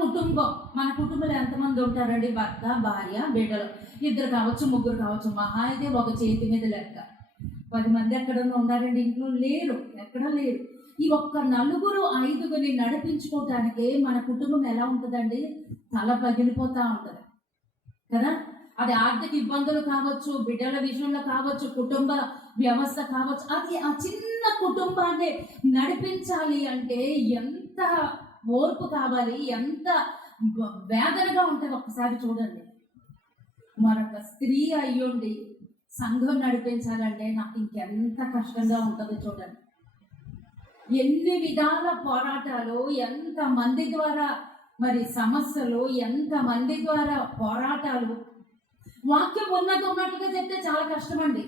కుటుంబం, మన కుటుంబంలో ఎంతమంది ఉంటారండి? భర్త, భార్య, బిడ్డలు, 2 కావచ్చు, 3 కావచ్చు, మహా అయితే ఒక చేతి మీద లెక్క. 10 మంది ఎక్కడన్నా ఉన్నారండి? ఇంట్లో లేరు, ఎక్కడ లేరు. ఈ ఒక్క 4, 5 నడిపించుకోవటానికే మన కుటుంబం ఎలా ఉంటుందండి? తల పగిలిపోతా ఉంటుంది కదా. అది ఆర్థిక ఇబ్బందులు కావచ్చు, బిడ్డల విషయంలో కావచ్చు, కుటుంబ వ్యవస్థ కావచ్చు. అది ఆ చిన్న కుటుంబాన్ని నడిపించాలి అంటే ఎంత ఓర్పు కావాలి, ఎంత వేదనగా ఉంటుంది ఒక్కసారి చూడండి. మరొక స్త్రీ అయ్యుండి సంఘం నడిపించాలంటే నాకు ఇంకెంత కష్టంగా ఉంటుందో చూడండి. ఎన్ని విధాల పోరాటాలు, ఎంత మంది ద్వారా మరి సమస్యలు, ఎంత మంది ద్వారా పోరాటాలు. వాక్యం ఉన్నట్టుగా చెప్తే చాలా కష్టమండి.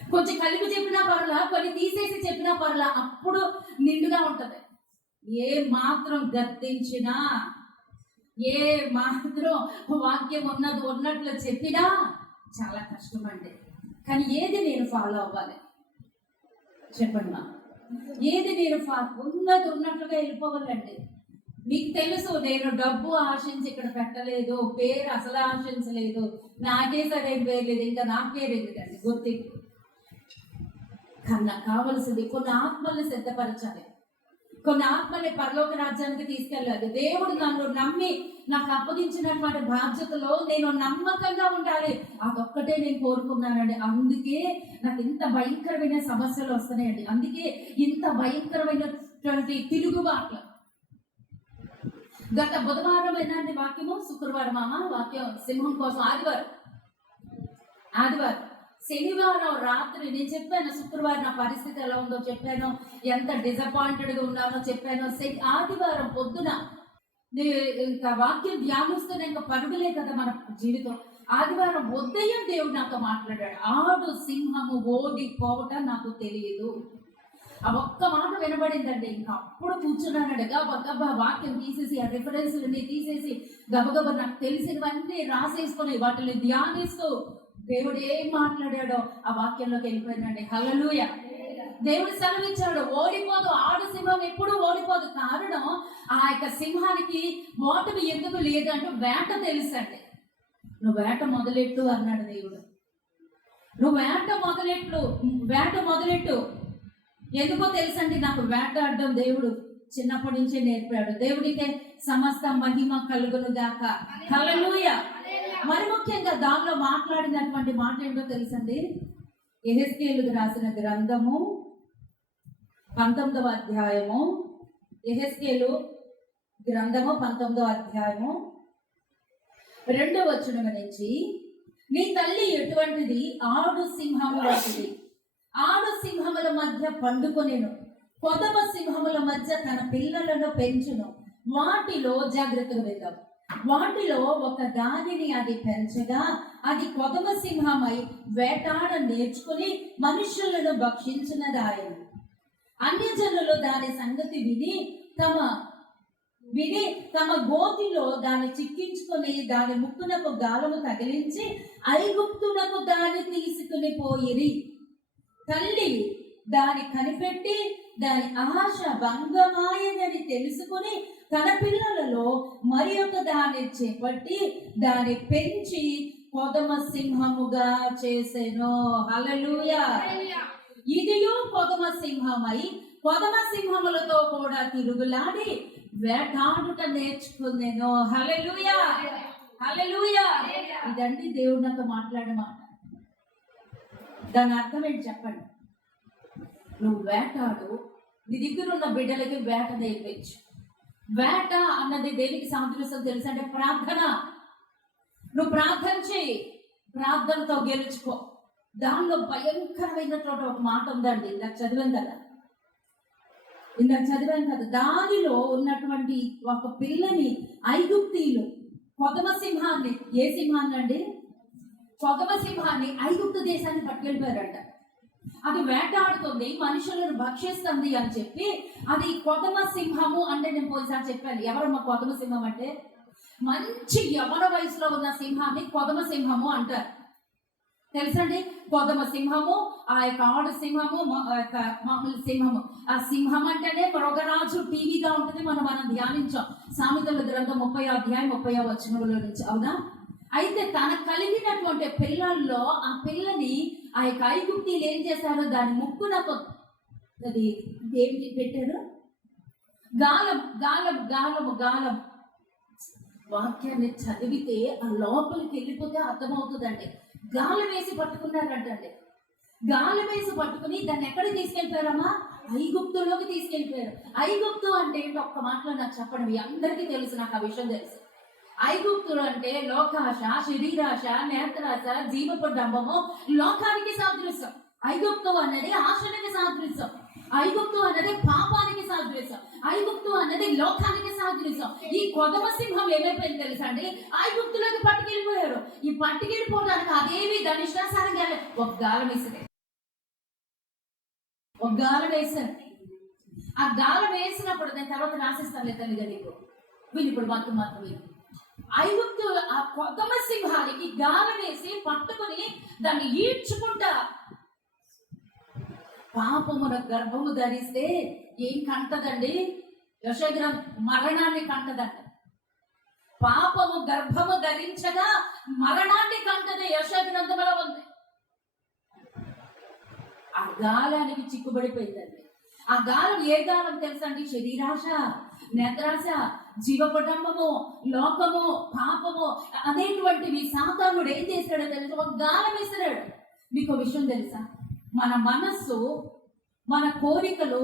కొంచెం కలిపి చెప్పినా పర్లా, కొన్ని తీసేసి చెప్పినా పర్లా, అప్పుడు నిండుగా ఉంటది. ఏ మాత్రం గద్దించినా, ఏ మాత్రం వాక్యం ఉన్నట్లు చెప్పినా చాలా కష్టమండి. కానీ ఏది నేను ఫాలో అవ్వాలి చెప్పండి మా? ఏది నేను ఉన్నట్లుగా వెళ్ళిపోవాలండి. మీకు తెలుసు, నేను డబ్బు ఆశించి ఇక్కడ పెట్టలేదు, పేరు అసలు ఆశించలేదు, నాకే సరైన పేరు లేదు, ఇంకా నా పేరు ఎందుకండి గుర్తింపు. కన్నా కావలసింది కొన్ని ఆత్మల్ని సిద్ధపరచాలి, కొన్ని ఆత్మల్ని పరలోక రాజ్యానికి తీసుకెళ్ళాలి. దేవుడు నన్ను నమ్మి నాకు అప్పగించినటువంటి బాధ్యతలో నేను నమ్మకంగా ఉండాలి. అదొక్కటే నేను కోరుకున్నానండి. అందుకే నాకు ఇంత భయంకరమైన సమస్యలు వస్తున్నాయండి. అందుకే ఇంత భయంకరమైనటువంటి తిరుగుబాట్లు. గత బుధవారం ఏనాటి వాక్యము, శుక్రవారం వాక్యం సింహం కోసం ఆదివారం శనివారం రాత్రి నేను చెప్పాను. శుక్రవారం నా పరిస్థితి ఎలా ఉందో చెప్పాను, ఎంత డిసప్పాయింటెడ్గా ఉన్నానో చెప్పాను. ఆదివారం పొద్దున ఇంకా వాక్యం ధ్యానిస్తూనే ఇంకా పరుగులే కదా మన జీవితం. ఆదివారం ఉదయం దేవుడు నాతో మాట్లాడాడు. ఆడు సింహము ఓడిపోవటం నాకు తెలియదు. ఆ ఒక్క మాట వినబడిందండి. ఇంకా అప్పుడు కూర్చున్నానండి. గబగబా వాక్యం తీసేసి, ఆ రిఫరెన్స్లన్నీ తీసేసి, గబగబా నాకు తెలిసినవన్నీ రాసేసుకొని వాటిని ధ్యానిస్తూ దేవుడు ఏం మాట్లాడాడో ఆ వాక్యంలోకి వెళ్ళిపోయిందండి. హల్లెలూయా. దేవుడు సెలవిచ్చాడు, ఓడిపోదు. ఆడు సింహం ఎప్పుడు ఓడిపోదు. కారణం ఆ యొక్క సింహానికి ఓటమి ఎందుకు లేదంటూ వేట తెలుసండి. నువ్వు వేట మొదలెట్టు అన్నాడు దేవుడు. నువ్వు వేట మొదలెట్టు. ఎందుకో తెలుసండి, నాకు వేటాడడం దేవుడు చిన్నప్పటి నుంచే నేర్పాడు. దేవుడికే సమస్త మహిమ కలుగును గాక. హల్లెలూయా. మరి ముఖ్యంగా దానిలో మాట్లాడినటువంటి మాట ఏంటో తెలుసండి. యెహెజ్కేలుకు రాసిన గ్రంథము 19వ అధ్యాయము, యెహెజ్కేలు గ్రంథము 19వ అధ్యాయము 2వ వచనం నుంచి, నీ తల్లి ఎటువంటిది? ఆడు సింహము వంటిది. ఆడు సింహముల మధ్య పండుకొనెను, కొదమ సింహముల మధ్య తన పిల్లలను పెంచును. వాటిలో జాగ్రత్తగా వెళ్దాం. వాటిలో ఒక దానిని అది పెంచగా అది కొదమ సింహమై వేటాడ నేర్చుకుని మనుషులను భక్షించినదాయను. అన్యజనులు దాని సంగతి విని తమ గోతిలో దాన్ని చిక్కించుకొని దాని ముక్కునకు గాలము తగిలించి ఐగుప్తునకు దాన్ని తీసుకుని పోయిరి. తల్లి దాని కనిపెట్టి దాని ఆశ భంగమాయదని తెలుసుకుని తన పిల్లలలో మరి ఒక దాన్ని చేపట్టి దాన్ని పెంచి కొదమ సింహముగా చేసెను. హల్లెలూయా. ఇదియు కొదమ సింహమై కొదమ సింహములతో కూడా తిరుగులాడి వేటాడుట నేర్చుకునేను. హల్లెలూయా. హల్లెలూయా. ఇదండి దేవుడు నాతో మాట్లాడమాట. దాని అర్థం ఏంటి చెప్పండి. నువ్వు వేటాడు, నీ దగ్గర ఉన్న బిడ్డలకి వేట నేర్పించు. వేట అన్నది దేనికి సాదృశ్యం తెలుసు అంటే ప్రార్థన. నువ్వు ప్రార్థన చేయి, ప్రార్థనతో గెలుచుకో. దానిలో భయంకరమైనటువంటి ఒక మాట ఉందండి. ఇందాక చదివాను కదా. దానిలో ఉన్నటువంటి ఒక పిల్లని ఐగుప్తీయులు కొదమ సింహాన్ని, ఏ సింహాన్ని అండి? కొదమ సింహాన్ని ఐగుప్తు దేశాన్ని పట్టుకెళ్ళిపోయారంట. అది వేటాడుతుంది, మనుషులను భక్షిస్తుంది అని చెప్పి అది కొదమ సింహము అంటే, నేను పోయిసారి చెప్పాను ఎవరమ్మా కొదమ సింహం అంటే, మంచి యవన వయసులో ఉన్న సింహాన్ని కొదమ సింహము అంటారు. తెలుసండి, కొదమ సింహము, ఆ యొక్క ఆడు సింహము, ఆ యొక్క మామూలు సింహము. ఆ సింహం అంటేనే మృగరాజు టీవీగా ఉంటుంది. మనం ధ్యానించాం సామెతల గ్రంథం 30 అధ్యాయం 30 నుంచి, అవునా? అయితే తనకు కలిగినటువంటి పిల్లల్లో ఆ పిల్లని ఆ యొక్క ఐగుప్తీయులు ఏం చేశారు, దాని ముక్కున అది ఏమి పెట్టారు, గాలం గాలం గాలము గాలం. వాక్యాన్ని చదివితే ఆ లోపలికి వెళ్ళిపోతే అర్థమవుతుందండి. గాలి వేసి పట్టుకున్నారంటండి. గాలి వేసి పట్టుకుని దాన్ని ఎక్కడికి తీసుకెళ్ళిపోయారమ్మా? ఐగుప్తులోకి తీసుకెళ్ళిపోయారు. ఐగుప్తు అంటే ఏంటో ఒక్క మాటలో నాకు చెప్పండి, మీ అందరికీ తెలుసు, నాకు ఆ విషయం తెలుసు. ఐగుప్తులు అంటే లోకాశ, శరీరాశ, నేత్రాశ, జీవపు డంబము, లోకానికి సాదృశ్యం. ఐగుప్తు అనేది ఆశనికి సాదృశ్యం. ఐగుప్తు అనేది పాపానికి సాదృశ్యం. ఐగుప్తు అనేది లోకానికి సాదృశ్యం. ఈ కొదమ సింహం ఏమైపోయింది తెలుసా అండి? ఐగుప్తులోకి పట్టుకెళ్ళిపోయారు. ఈ పట్టుకెళ్ళిపోవడానికి అదేమి ధనిష్టాసారంగా ఒక గాలం వేసింది, ఒక గాలం వేశారు. ఆ గాలం వేసినప్పుడు నేను తర్వాత రాసిస్తాను తల్లిగా నీకు, వీళ్ళు ఇప్పుడు మాత్రం ఐగుప్తు ఆ కొదమ సింహానికి గాలం వేసి పట్టుకుని దాన్ని ఈడ్చుకుంటా. పాపమున గర్భము ధరిస్తే ఏం కంటదండి? యెషయా మరణాన్ని కంటదంట. పాపము గర్భము ధరించగా మరణాన్ని కంటది యెషయా గ్రంథంలో ఉంది. ఆ గాలానికి చిక్కుబడిపోయిందండి. ఆ గాలం ఏ గాలం తెలుసండి? శరీరాశ, నేత్రాశ, జీవకుటుంబము, లోకము, పాపము అనేటువంటివి సాతానుడు ఏం చేశాడో తెలుసు, ఒక గాలం వేసినాడు. మీకు విషయం తెలుసా? మన మనస్సు, మన కోరికలు,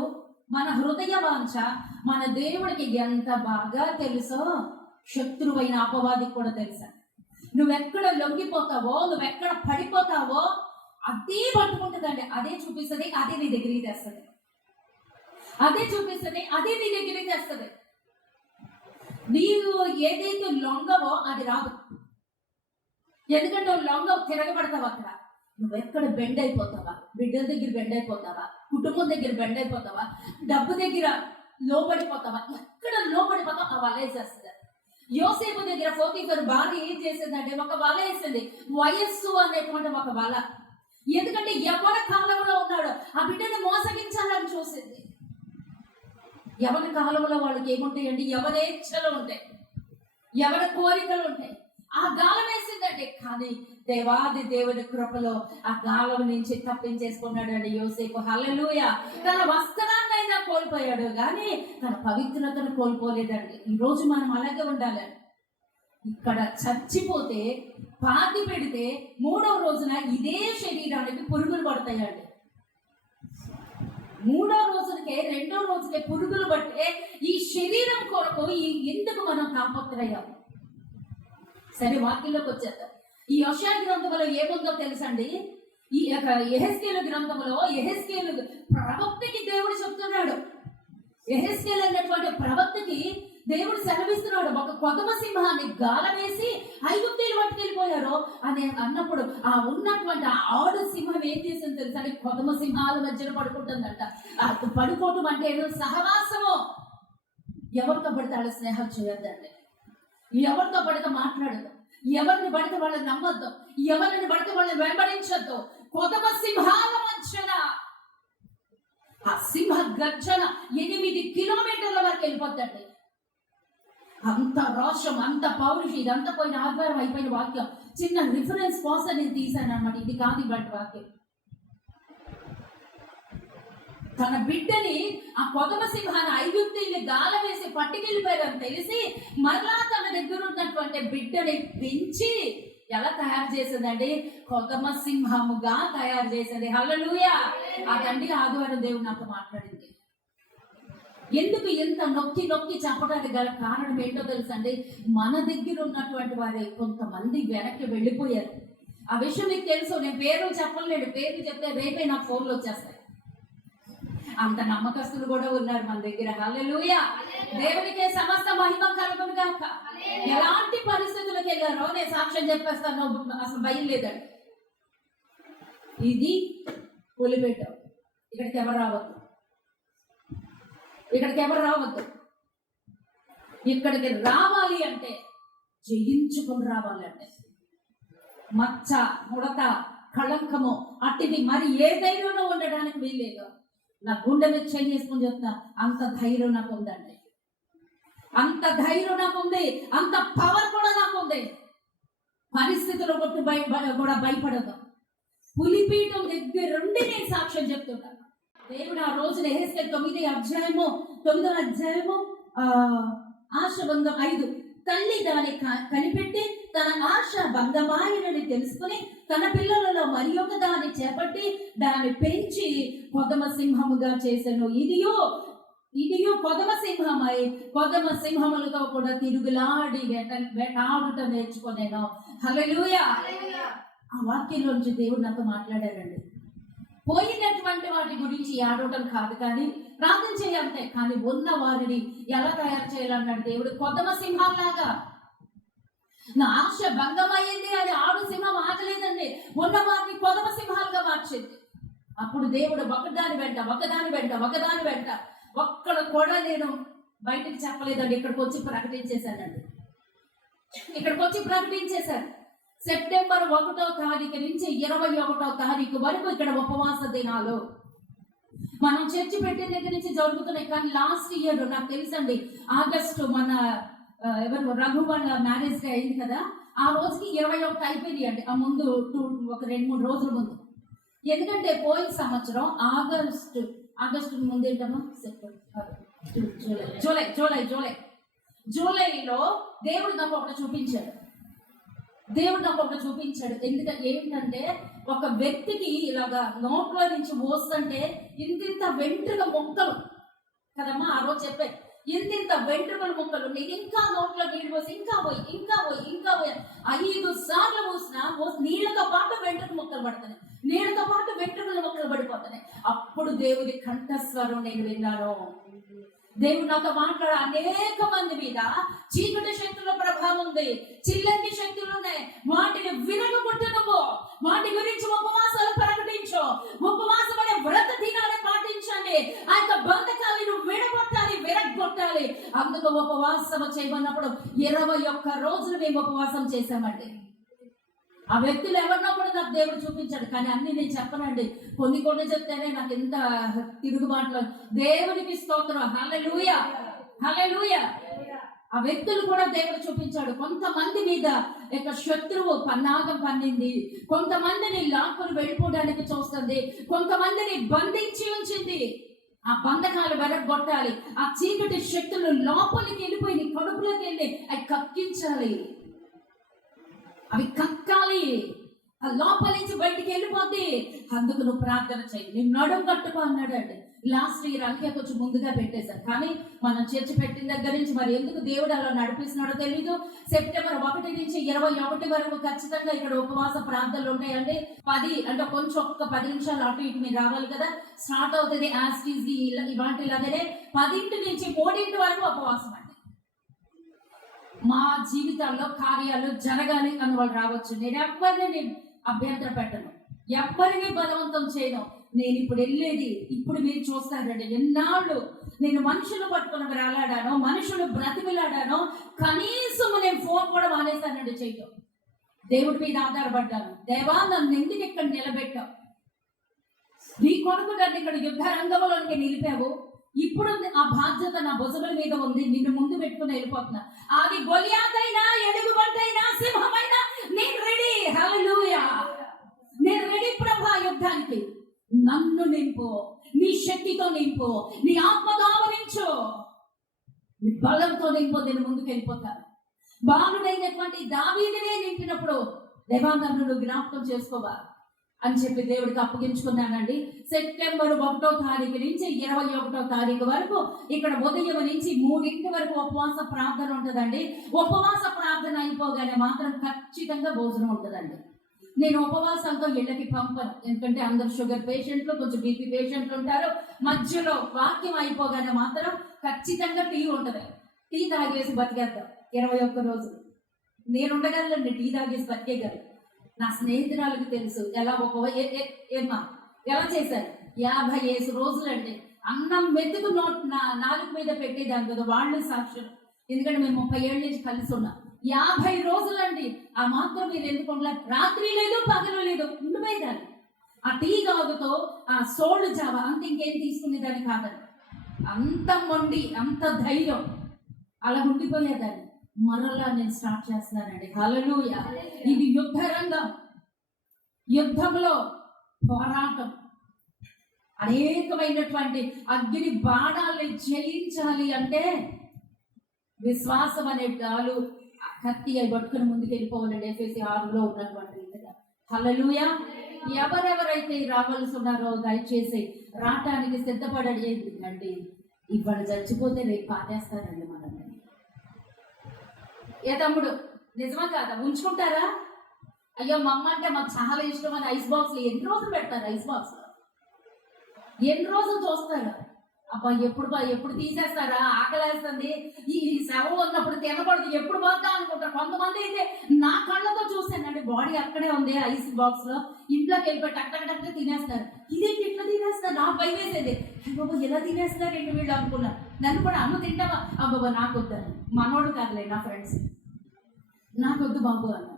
మన హృదయ వాంఛ మన దేవుడికి ఎంత బాగా తెలుసో శత్రువైన అపవాదికి కూడా తెలుసా. నువ్వెక్కడ లొంగిపోతావో, నువ్వెక్కడ పడిపోతావో అదే పట్టుకుంటుందండి. అదే చూపిస్తుంది, అదే నీ దగ్గరికి తెస్తుంది. అదే చూపిస్తుంది, అదే నీ దగ్గరికి తెస్తుంది. నీవు ఏదైతే లొంగవో అది రాదు. ఎందుకంటే లొంగ తిరగబడతావు. అక్కడ నువ్వెక్కడ బెండ్ అయిపోతావా? బిడ్డల దగ్గర బెండ్ అయిపోతావా? కుటుంబం దగ్గర బెండ్ అయిపోతావా? డబ్బు దగ్గర లోబడిపోతావా? ఎక్కడ లోబడిపోతావు ఆ వల వేసేస్తుంది. యోసేపు దగ్గర పోతీఫరు భార్య ఏం చేసిందంటే ఒక వల వేసింది, వయస్సు అనేటువంటి ఒక వల. ఎందుకంటే ఎవరి కాలంలో ఉన్నాడో ఆ బిడ్డను మోసగించాలని చూసింది. ఎవరి కాలంలో వాళ్ళకి ఏముంటాయండి? ఎవరేచ్ఛలు ఉంటాయి, ఎవరి కోరికలు ఉంటాయి. ఆ గాలం వేసిందండి. కానీ దేవాది దేవుని కృపలో ఆ గాలం నుంచి తప్పించేసుకున్నాడు అండి యోసేపు. హల్లెలూయా. తన వస్త్రాన్నైనా కోల్పోయాడు కానీ తన పవిత్రతను కోల్పోలేదండి. ఈరోజు మనం అలాగే ఉండాలి. ఇక్కడ చచ్చిపోతే, పాతి పెడితే 3వ రోజున ఇదే శరీరానికి పురుగులు పడతాయండి. 3వ రోజులకే 2వ రోజుకే పురుగులు పట్టే ఈ శరీరం కొరకు ఎందుకు మనం కాపత్రయ్యాం? సరే, వాక్యంలోకి వచ్చేద్దాం. ఈ యెషయా గ్రంథంలో ఏముందో తెలుసండి? ఈ యొక్క యెహెజ్కేలు గ్రంథంలో యెహెజ్కేలు ప్రవక్తకి దేవుడు చెప్తున్నాడు. యెహెజ్కేలు అన్నటువంటి ప్రవక్తకి దేవుడు సెలవిస్తున్నాడు, ఒక కొదమ సింహాన్ని గాలమేసి ఐగుప్తీయులు పట్టుకెళ్ళిపోయారు అని అన్నప్పుడు ఆ ఉన్నటువంటి ఆ ఆడు సింహం ఏం చేసింది తెలుసా? కొదమ సింహాల మధ్యలో పడుకుంటుందంట. పడుకోవటం అంటే ఏదో సహవాసము. ఎవరితో పడితే ఆడ స్నేహం చేయొద్దండి. ఎవరితో పడితే మాట్లాడదు, ఎవరిని పడితే వాళ్ళని నమ్మొద్దు, ఎవరిని పడితే వాళ్ళని వెంబడించొద్దు. కొదమ సింహాల మధ్యన ఆ సింహ గర్జన 8 కిలోమీటర్ల వరకు వెళ్ళిపోద్దండి. అంత రోషం, అంత పౌరుషి. ఇదంతా పోయిన ఆధారం అయిపోయిన వాక్యం. చిన్న రిఫరెన్స్ కోసం నేను తీశాను అన్నమాట. ఇది కాదు ఇలాంటి వాక్యం. తన బిడ్డని ఆ కొదమ సింహాన్ని ఐగుప్తీయుల్ని గాలం వేసి పట్టుకెళ్ళిపోయారని తెలిసి మరలా తన దగ్గర ఉన్నటువంటి బిడ్డని పెంచి ఎలా తయారు చేసిందండి? కొదమ సింహముగా తయారు చేసింది. హల్లెలూయా. ఆ తండ్రి ఆదివారం దేవుడు నాతో మాట్లాడింది. ఎందుకు ఎంత నొక్కి నొక్కి చెప్పడానికి గల కారణం ఏంటో తెలుసండి? మన దగ్గర ఉన్నటువంటి వారే కొంతమంది వెనక్కి వెళ్ళిపోయారు. ఆ విషయం మీకు తెలుసు. నేను పేరు చెప్పలేడు, పేరు చెప్తే రేపే నాకు ఫోన్లు వచ్చేస్తాయి. అంత నమ్మకస్తులు కూడా ఉన్నారు మన దగ్గర. హల్లెలూయా. దేవునికే సమస్త మహిమ కలుగును గాక. ఎలాంటి పరిస్థితులకు వెళ్ళారో నేను సాక్ష్యం చెప్పేస్తాను, అసలు భయం లేదండి. ఇది పులిపెట్టావు. ఇక్కడికి ఎవరు రావద్దు, ఇక్కడికి ఎవరు రావద్దు. ఇక్కడికి రావాలి అంటే జయించుకొని రావాలి. అంటే మచ్చ, ముడత, కళంకమో అట్టిది మరి ఏ ధైర్యంలో ఉండడానికి వీల్లేదు. నా గుండె మీద చేసుకుని చెప్తా, అంత ధైర్యం నాకు ఉందండి, అంత ధైర్యం నాకు ఉంది, అంత పవర్ కూడా నాకు ఉంది. పరిస్థితులు కొట్టి కూడా భయపడదు. పులిపీఠం దగ్గరుండి నేను సాక్ష్యం చెప్తున్నాను. దేవుడు ఆ రోజున యెహెజ్కేలు 9వ అధ్యాయము ఆశాభంగం 5. తల్లి దాన్ని కనిపెట్టి తన ఆశ భంగమాయనని తెలుసుకుని తన పిల్లలలో మరి ఒక దాన్ని చేపట్టి దాన్ని పెంచి కొదమ సింహముగా చేసెను. ఇదియో కొదమ సింహమై కొదమ సింహములతో కూడా తిరుగులాడి వేటాడుట నేర్చుకునేను. హల్లెలూయా. ఆ వాక్యంలోంచి దేవుడు నాతో మాట్లాడారండి. పోయినటువంటి వాటి గురించి ఆడవటం కాదు, కానీ ప్రార్థన చేయాలంటే, కానీ ఉన్న వారిని ఎలా తయారు చేయాలన్నాడు దేవుడు. కొదమ సింహాలాగా నా ఆశ భంగమయ్యింది, అది ఆడు సింహం ఆగలేదండి, ఉన్న వారిని కొదమ సింహాలుగా మార్చింది. అప్పుడు దేవుడు ఒకదాని వెంట ఒక్కడ కూడా నేను బయటకు చెప్పలేదండి, ఇక్కడికి వచ్చి ప్రకటించేశాను. సెప్టెంబర్ 1వ తారీఖు నుంచి 21వ తారీఖు వరకు ఇక్కడ ఉపవాస దినాలు మనం చర్చి పెట్టిన దగ్గర నుంచి జరుగుతున్నాయి. కానీ లాస్ట్ ఇయర్ నాకు తెలుసండి, ఆగస్టు మన రఘు వాళ్ళ మ్యారేజ్ డే అయింది కదా, ఆ రోజుకి 21 అయిపోయింది అండి. ఆ ముందు ఒక 2-3 రోజుల ముందు. ఎందుకంటే పోయిన సంవత్సరం ఆగస్టు ముందు ఏంటమ్మా, సెప్టెంబర్, జూలైలో దేవుడు నాకు ఒకటి చూపించాడు. ఎందుకంటే ఏంటంటే, ఒక వ్యక్తికి ఇలాగా నోట్లో నుంచి పోస్తుంటే ఇంతింత వెంట్రుక మొక్కలు కదమ్మా, ఆ రోజు చెప్పే ఇంతింత వెంట్రుకల మొక్కలు. నేను ఇంకా నోట్లో నీళ్ళు పోసి ఇంకా పోయి 5 సార్లు పోసినా నీళ్ళతో పాటు వెంట్రుక మొక్కలు పడుతున్నాయి, నీళ్ళతో పాటు వెంట్రుకల మొక్కలు పడిపోతున్నాయి. అప్పుడు దేవుడి కంఠస్వరం నేను విన్నాను. దేవుడు నాతో మాట్లాడ, అనేక మంది మీద చీకటి శక్తుల ప్రభావం ఉంది, చిల్లంగి శక్తులు ఉన్నాయి. వాటిని వినగొట్టు, నువ్వు వాటి గురించి ఉపవాసాలు ప్రకటించు, ఉపవాసం అనే వ్రత దినాన్ని పాటించండి. ఆ యొక్క బంధకాలను విరగొట్టాలి. అందుకు ఉపవాసం చేయమన్నప్పుడు 21 రోజులు మేము ఉపవాసం చేశామండి. ఆ వ్యక్తులు ఎవరినో కూడా నాకు దేవుడు చూపించాడు, కానీ అన్ని నేను చెప్పనండి, కొన్ని చెప్తేనే నాకు ఎంత తిరుగుబాటులో. దేవునికి స్తోత్రం. హల్లెలూయా. ఆ వ్యక్తులు కూడా దేవుడు చూపించాడు. కొంతమంది మీద యొక్క శత్రువు పన్నాగం పన్నింది, కొంతమందిని లాక్కుని వెళ్ళిపోవడానికి చూస్తుంది, కొంతమందిని బంధించి ఉంచింది. ఆ బంధకాలు వెరగొట్టాలి. ఆ చీకటి శక్తులు లోపలికి వెళ్ళిపోయి కడుపులోకి వెళ్ళి అవి కక్కించాలి, అవి కక్కాలి. ఆ లోపల నుంచి బయటికి వెళ్ళిపోద్ది. అందుకు నువ్వు ప్రార్థన చేయి, నేను నడుము కట్టుకో అన్నాడు అండి. లాస్ట్ ఇయర్ అంకే కొంచెం ముందుగా పెట్టేశారు, కానీ మనం చర్చ పెట్టిన దగ్గర నుంచి మరి ఎందుకు దేవుడు అలా నడిపిస్తున్నాడో తెలీదు. సెప్టెంబర్ 1 నుంచి 21 వరకు ఖచ్చితంగా ఇక్కడ ఉపవాస ప్రార్థనలు ఉంటాయండి. 10 అంటే కొంచెం ఒక్క 10 నిమిషాలు అటు ఇటు మీరు రావాలి కదా. స్టార్ట్ అవుతుంది ఇవాటిలాగానే 10 నుంచి 3 వరకు ఉపవాసం అండి. మా జీవితాల్లో కార్యాలు జరగాలి అని వాళ్ళు రావచ్చు. నేను ఎవరిని అభ్యంతర పెట్టను, ఎవరిని బలవంతం చేయను. నేను ఇప్పుడు వెళ్ళేది, ఇప్పుడు మీరు చూస్తారండి, ఎన్నాళ్ళు నేను మనుషులు పట్టుకుని వేలాడానో, మనుషులు బ్రతిమిలాడానో, కనీసం నేను ఫోన్ కూడా మానేశానండి చేయటం. దేవుడి మీద ఆధారపడ్డాను. దేవా, నన్ను ఎందుకు ఇక్కడ నిలబెట్టావు? నీ కొడుకు నన్ను ఇక్కడ యుద్ధ రంగంలోనికి నిలిపావు. ఇప్పుడు ఆ బాధ్యత నా భుజముల మీద ఉంది, నిన్ను ముందు పెట్టుకుని వెళ్ళిపోతున్నా. అది గొలియాతైనా, ఎలుగుబంటైనా, సింహమైనా నేను రెడీ. హల్లెలూయా. నేను రెడీ ప్రభా యుద్ధానికి. నన్ను నింపు, నీ శక్తితో నింపు, నీ ఆత్మతో ఆవరించు, నీ బలంతో నింపు. నేను ముందుకు వెళ్ళిపోతాను. బాలుడైనటువంటి దావీదునే నింపినప్పుడు దేవా, నన్ను జ్ఞాపకం చేసుకోవా అని చెప్పి దేవుడికి అప్పగించుకున్నానండి. సెప్టెంబర్ 1వ తారీఖు నుంచి 21వ తారీఖు వరకు ఇక్కడ ఉదయం నుంచి 3 వరకు ఉపవాస ప్రార్థన ఉంటుందండి. ఉపవాస ప్రార్థన అయిపోగానే మాత్రం ఖచ్చితంగా భోజనం ఉంటుందండి. నేను ఉపవాసంతో ఇళ్ళకి పంపను, ఎందుకంటే అందరు షుగర్ పేషెంట్లు, కొంచెం బీపీ పేషెంట్లు ఉంటారు. మధ్యలో వాక్యం అయిపోగానే మాత్రం ఖచ్చితంగా టీ ఉంటుంది. టీ తాగేసి బతికేద్దాం 21 రోజులు. నేను ఉండగలండి, టీ తాగేసి బతికేయగలను. నా స్నేహితురాలకు తెలుసు ఎలా ఎలా చేశారు. 50 రోజులు అండి. అన్నం మెతుకు నాలుగు మీద పెట్టేదాన్ని కదా, వాళ్ళు సాక్షులు. ఎందుకంటే మేము 30 ఏళ్ళ నుంచి కలిసి ఉన్నాం. 50 రోజులండి. ఆ మాత్రం మీరు ఎందుకు ఉండలేదు? రాత్రి లేదు పగలు లేదు, ఉండిపోయేదాన్ని. ఆ టీ తాగుతో ఆ సోళ్ళు జావ అంత ఇంకేం తీసుకునేదాన్ని కాదండి. అంత మొండి, అంత ధైర్యం, అలా ఉండిపోయేదాన్ని. మరలా నేను స్టార్ట్ చేస్తున్నానండి. హల్లెలూయా. ఇది యుద్ధ రంగం. యుద్ధంలో పోరాటం, అనేకమైనటువంటి అగ్ని బాణాలని జయించాలి అంటే విశ్వాసం అనే డాలు కత్తి అయి పట్టుకుని ముందుకు వెళ్ళిపోవాలండి. ఎఫెసీ 6లో ఉన్నటువంటి రీతిగా. హల్లెలూయా. ఎవరెవరైతే రావాల్సి ఉన్నారో దయచేసి రావటానికి సిద్ధపడండి. అండి ఇవాళ చచ్చిపోతే రేపు పాటేస్తారండి మనల్ని. ఏ తమ్ముడు నిజమా కాదా? ఉంచుకుంటారా? అయ్యో మా అమ్మ అంటే మాకు చాలా ఇష్టం అని ఐస్ బాక్స్లో ఎన్ని రోజులు పెడతారు? ఐస్ బాక్స్లో ఎన్ని రోజులు చూస్తారు? అబ్బా ఎప్పుడు తీసేస్తారా, ఆకలేస్తుంది, ఈ శవం ఉన్నప్పుడు తినకూడదు, ఎప్పుడు పోద్దాం అనుకుంటారు. కొంతమంది అయితే నా కళ్ళతో చూస్తానండి, బాడీ అక్కడే ఉంది ఐస్ బాక్స్ లో, ఇంట్లోకి వెళ్ళిపోయి టక్ తినేస్తారు. ఇదేంటి ఇట్లా తినేస్తారు? నాకు భయం వేసేది. బాబా ఎలా తినేస్తారు ఏంటి వీళ్ళు అనుకున్నా. నన్ను కూడా అమ్మ తింటావా? అబ్బాబా నాకు వద్దాను. మనోడు కాదులే నా ఫ్రెండ్స్, నాకొద్దు బాబు అన్న.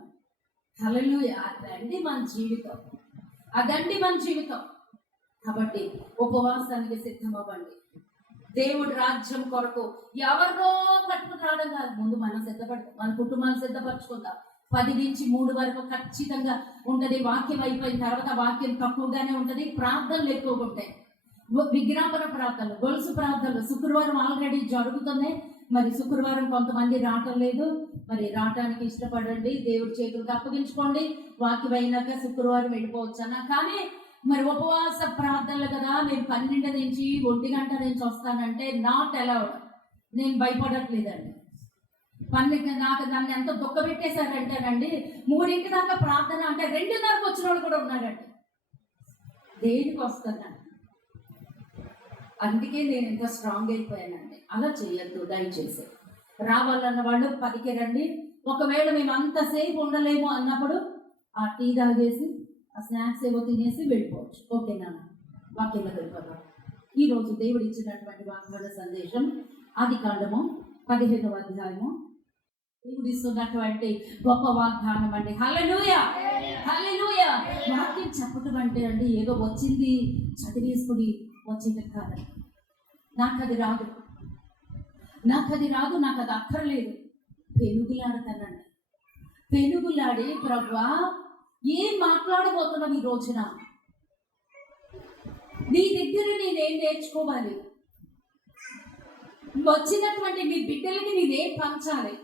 హల్లెలూయా. అదండి మన జీవితం, అదండి మన జీవితం. కాబట్టి ఉపవాసానికి సిద్ధమవ్వండి. దేవుడి రాజ్యం కొరకు ఎవరినో పట్టుకుని రావడం కాదు, ముందు మనం సిద్ధపడతాం, మన కుటుంబాన్ని సిద్ధపరచుకుందాం. 10 నుంచి 3 వరకు ఖచ్చితంగా ఉంటుంది. వాక్యం అయిపోయిన తర్వాత వాక్యం తక్కువగానే ఉంటుంది, ప్రార్థనలు ఎక్కువగా ఉంటాయి. విజ్ఞాపన ప్రార్థనలు, గొలుసు ప్రార్థనలు శుక్రవారం ఆల్రెడీ జరుగుతున్నాయి. మరి శుక్రవారం కొంతమంది రావటం లేదు, మరి రావటానికి ఇష్టపడండి, దేవుడి చేతులకు అప్పగించుకోండి. వాక్యం అయినాక శుక్రవారం వెళ్ళిపోవచ్చు అన్న. కానీ మరి ఉపవాస ప్రార్థనలు కదా, నేను 12 నుంచి 1 గంట నుంచి వస్తానంటే నాట్ అలౌడ్. నేను భయపడట్లేదండి. 12 నాకు నన్ను ఎంత దుఃఖ పెట్టేశారంటేనండి, 3 దాకా ప్రార్థన అంటే 2:30 వచ్చిన వాళ్ళు కూడా ఉన్నారండి. దేనికి వస్తున్నాను? అందుకే నేను ఎంత స్ట్రాంగ్ అయిపోయానండి. అలా చేయొద్దు దయచేసి. రావాలన్న వాళ్ళు 10కి రండి. ఒకవేళ మేము అంతసేపు ఉండలేము అన్నప్పుడు ఆ టీ తాగేసి ఆ స్నాక్స్ ఏవో తినేసి వెళ్ళిపోవచ్చు. ఓకేనా? వాక్యంలో వెళ్ళిపోతాం. ఈరోజు దేవుడు ఇచ్చినటువంటి వాగ్దాన సందేశం ఆదికాండము 15వ అధ్యాయము. దేవుడు ఇస్తున్నటువంటి గొప్ప వాగ్దానం అండి. హల్లెలూయా, హల్లెలూయా. వాక్యం చెప్పటం అంటే అండి ఏదో వచ్చింది చదివేసుకుని వచ్చేది కాదండి. నాకు అది రాదు, నాకు అది అక్కర్లేదు. పెనుగులాడతానండి. పెనుగులాడి ప్రభువా ఏం మాట్లాడబోతున్నావు ఈ రోజున? నీ దగ్గర నేనేం నేర్చుకోవాలి? వచ్చినటువంటి మీ బిడ్డలకి నేనేం పంచాలి?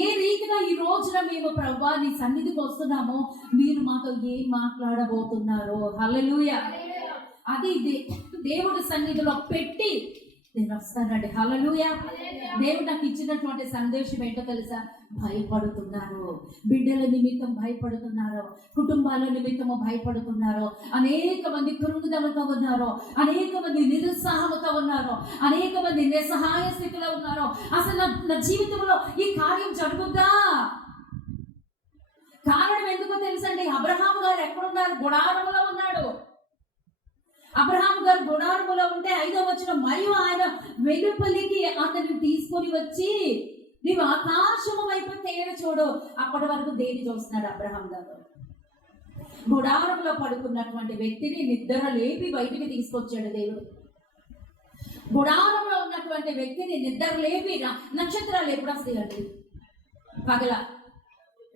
ఏ రీతిగా ఈ రోజున మేము ప్రభువా నీ సన్నిధికి వస్తున్నామో మీరు మాతో ఏం మాట్లాడబోతున్నారో. హల్లెలూయా. అది దేవుడి సన్నిధిలో పెట్టి నేను వస్తానండి. హల్లెలూయా. దేవుడు నాకు ఇచ్చినటువంటి సందేశం ఏంటో తెలుసా? భయపడుతున్నారు, బిడ్డల నిమిత్తం భయపడుతున్నారు, కుటుంబాల నిమిత్తము భయపడుతున్నారు. అనేక మంది కృంగుదలతో ఉన్నారు, అనేక మంది నిరుత్సాహంతో ఉన్నారు, అనేక మంది నిస్సహాయ స్థితిలో ఉన్నారు. అసలు నా జీవితంలో ఈ కార్యం జరుగుద్దా? కారణం ఎందుకో తెలుసండి? అబ్రహాము గారు ఎక్కడున్నారు? గుడారములో ఉన్నాడు. అబ్రహాము గారు గుడారములో ఉంటే 5వ వచనం, మరియు ఆయన వెలుపలికి అతన్ని తీసుకొని వచ్చి నీవు ఆకాశము వైపు తేరు చూడు. అప్పటి వరకు దేని చూస్తున్నాడు అబ్రహాం గారు? గుడారంలో పడుకున్నటువంటి వ్యక్తిని నిద్ర లేపి బయటికి తీసుకొచ్చాడు దేవుడు. గుడారంలో ఉన్నటువంటి వ్యక్తిని నిద్ర లేపి, నక్షత్రాలు ఎప్పుడు వస్తాయండి? పగల,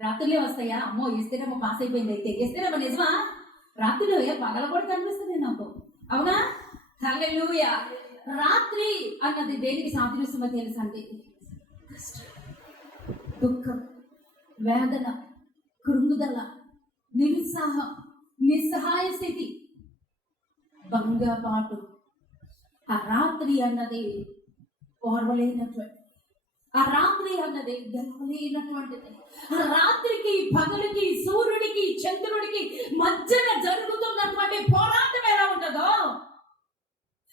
రాత్రులే వస్తాయా? అమ్మో ఎస్తేనేమో పాస్ అయిపోయింది. అయితే ఎస్తేనేమో నిజమా? రాత్రిలో పగల కూడా కనిపిస్తుంది నాకు, అవునా? హల్లెలూయా. రాత్రి అన్నది దేనికి సాదృశ్యమో తెలుసా అండి? దుఃఖం, వేదన, కృంగుదల, నిరుత్సాహం, నిస్సహాయ స్థితి, భంగపాటు. ఆ రాత్రి అన్నది ఓర్వలేనటువంటి, ఆ రాత్రి అన్నది గెలవలేనటువంటిది. ఆ రాత్రికి పగలికి సూర్యుడికి చంద్రుడికి మధ్యన జరుగుతున్నటువంటి పోరాటం ఎలా ఉంటుందో,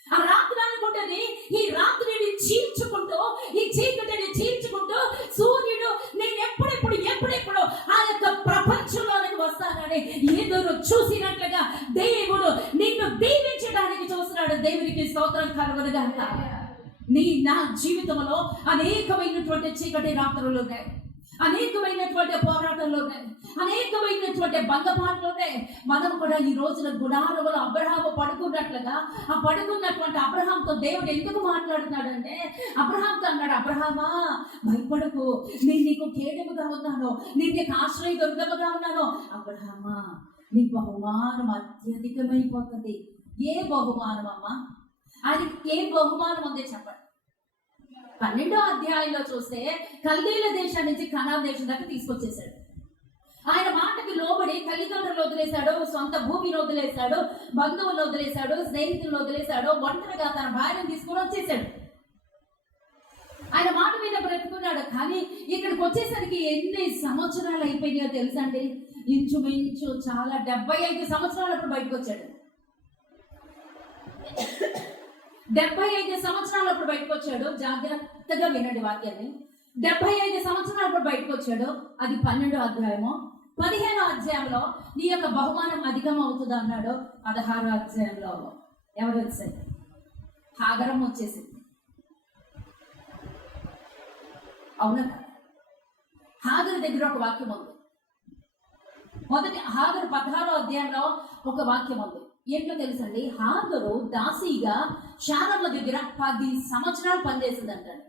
ఆ రాత్రి అనుకుంటుంది ఈ రాత్రిని చీల్చుకుంటూ, ఈ చీకటిని చీల్చుకుంటూ సూర్యుడు నేను ఎప్పుడెప్పుడు ఆ యొక్క ప్రపంచంలోనికి వస్తానని ఎదురు చూసినట్లుగా దేవుడు నిన్ను దీవించడానికి చూస్తున్నాడు. దేవునికి స్తోత్రం కలుగునుగాక. నా జీవితంలో అనేకమైనటువంటి చీకటి రాత్రులు ఉన్నాయి, అనేకమైనటువంటి పోరాటంలోనే, అనేకమైనటువంటి బంధపాట్లోనే మనం కూడా ఈ రోజున గుడారంలో అబ్రహాము పడుకున్నట్లుగా ఆ పడుకున్నటువంటి అబ్రహాంతో దేవుడు ఎందుకు మాట్లాడుతున్నాడంటే, అబ్రహాంతో అన్నాడు, అబ్రహామా భయపడకు, నేను నీకు కేడముగా ఉన్నాను, నేను నీకు ఆశ్రయ దుర్గముగా ఉన్నాను. అబ్రహామా నీ బహుమానం అత్యధికమైపోతుంది. ఏ బహుమానం అమ్మా? ఆయనకి ఏ బహుమానం ఉందో చెప్పండి. 12వ అధ్యాయంలో చూస్తే కల్దీల దేశం నుంచి కనాన్ దేశం దాకా తీసుకొచ్చేశాడు. ఆయన మాటకి లోబడి తల్లిదండ్రులు వదిలేశాడు, సొంత భూమిని వదిలేశాడు, బంధువులను వదిలేశాడు, స్నేహితులను వదిలేశాడు, ఒంటరిగా తన భార్యను తీసుకుని వచ్చేసాడు. ఆయన మాట మీద బ్రతుకున్నాడు. కానీ ఇక్కడికి వచ్చేసరికి ఎన్ని సంవత్సరాలు అయిపోయినాయో తెలుసండి? ఇంచుమించు చాలా 75 సంవత్సరాలప్పుడు బయటకు వచ్చాడు. 75 సంవత్సరాలప్పుడు బయటకు వచ్చాడు. జాగ్రత్తగా వినండి వాక్యాన్ని. 75 సంవత్సరాలప్పుడు బయటకు వచ్చాడు. అది 12వ అధ్యాయము. 15వ అధ్యాయంలో నీ యొక్క బహుమానం అధికం అవుతుంది అన్నాడు. 16వ అధ్యాయంలో ఎవరు వచ్చారు? హాగరం వచ్చేసింది. అవునా? హాగరు దగ్గర ఒక వాక్యం ఉంది. మొదటి హాగరు 16వ అధ్యాయంలో ఒక వాక్యం ఉంది. ఏంటో తెలుసండి? హాగరు దాసీగా శారమ్మ దగ్గర 10 సంవత్సరాలు పనిచేసింది అంటాడు.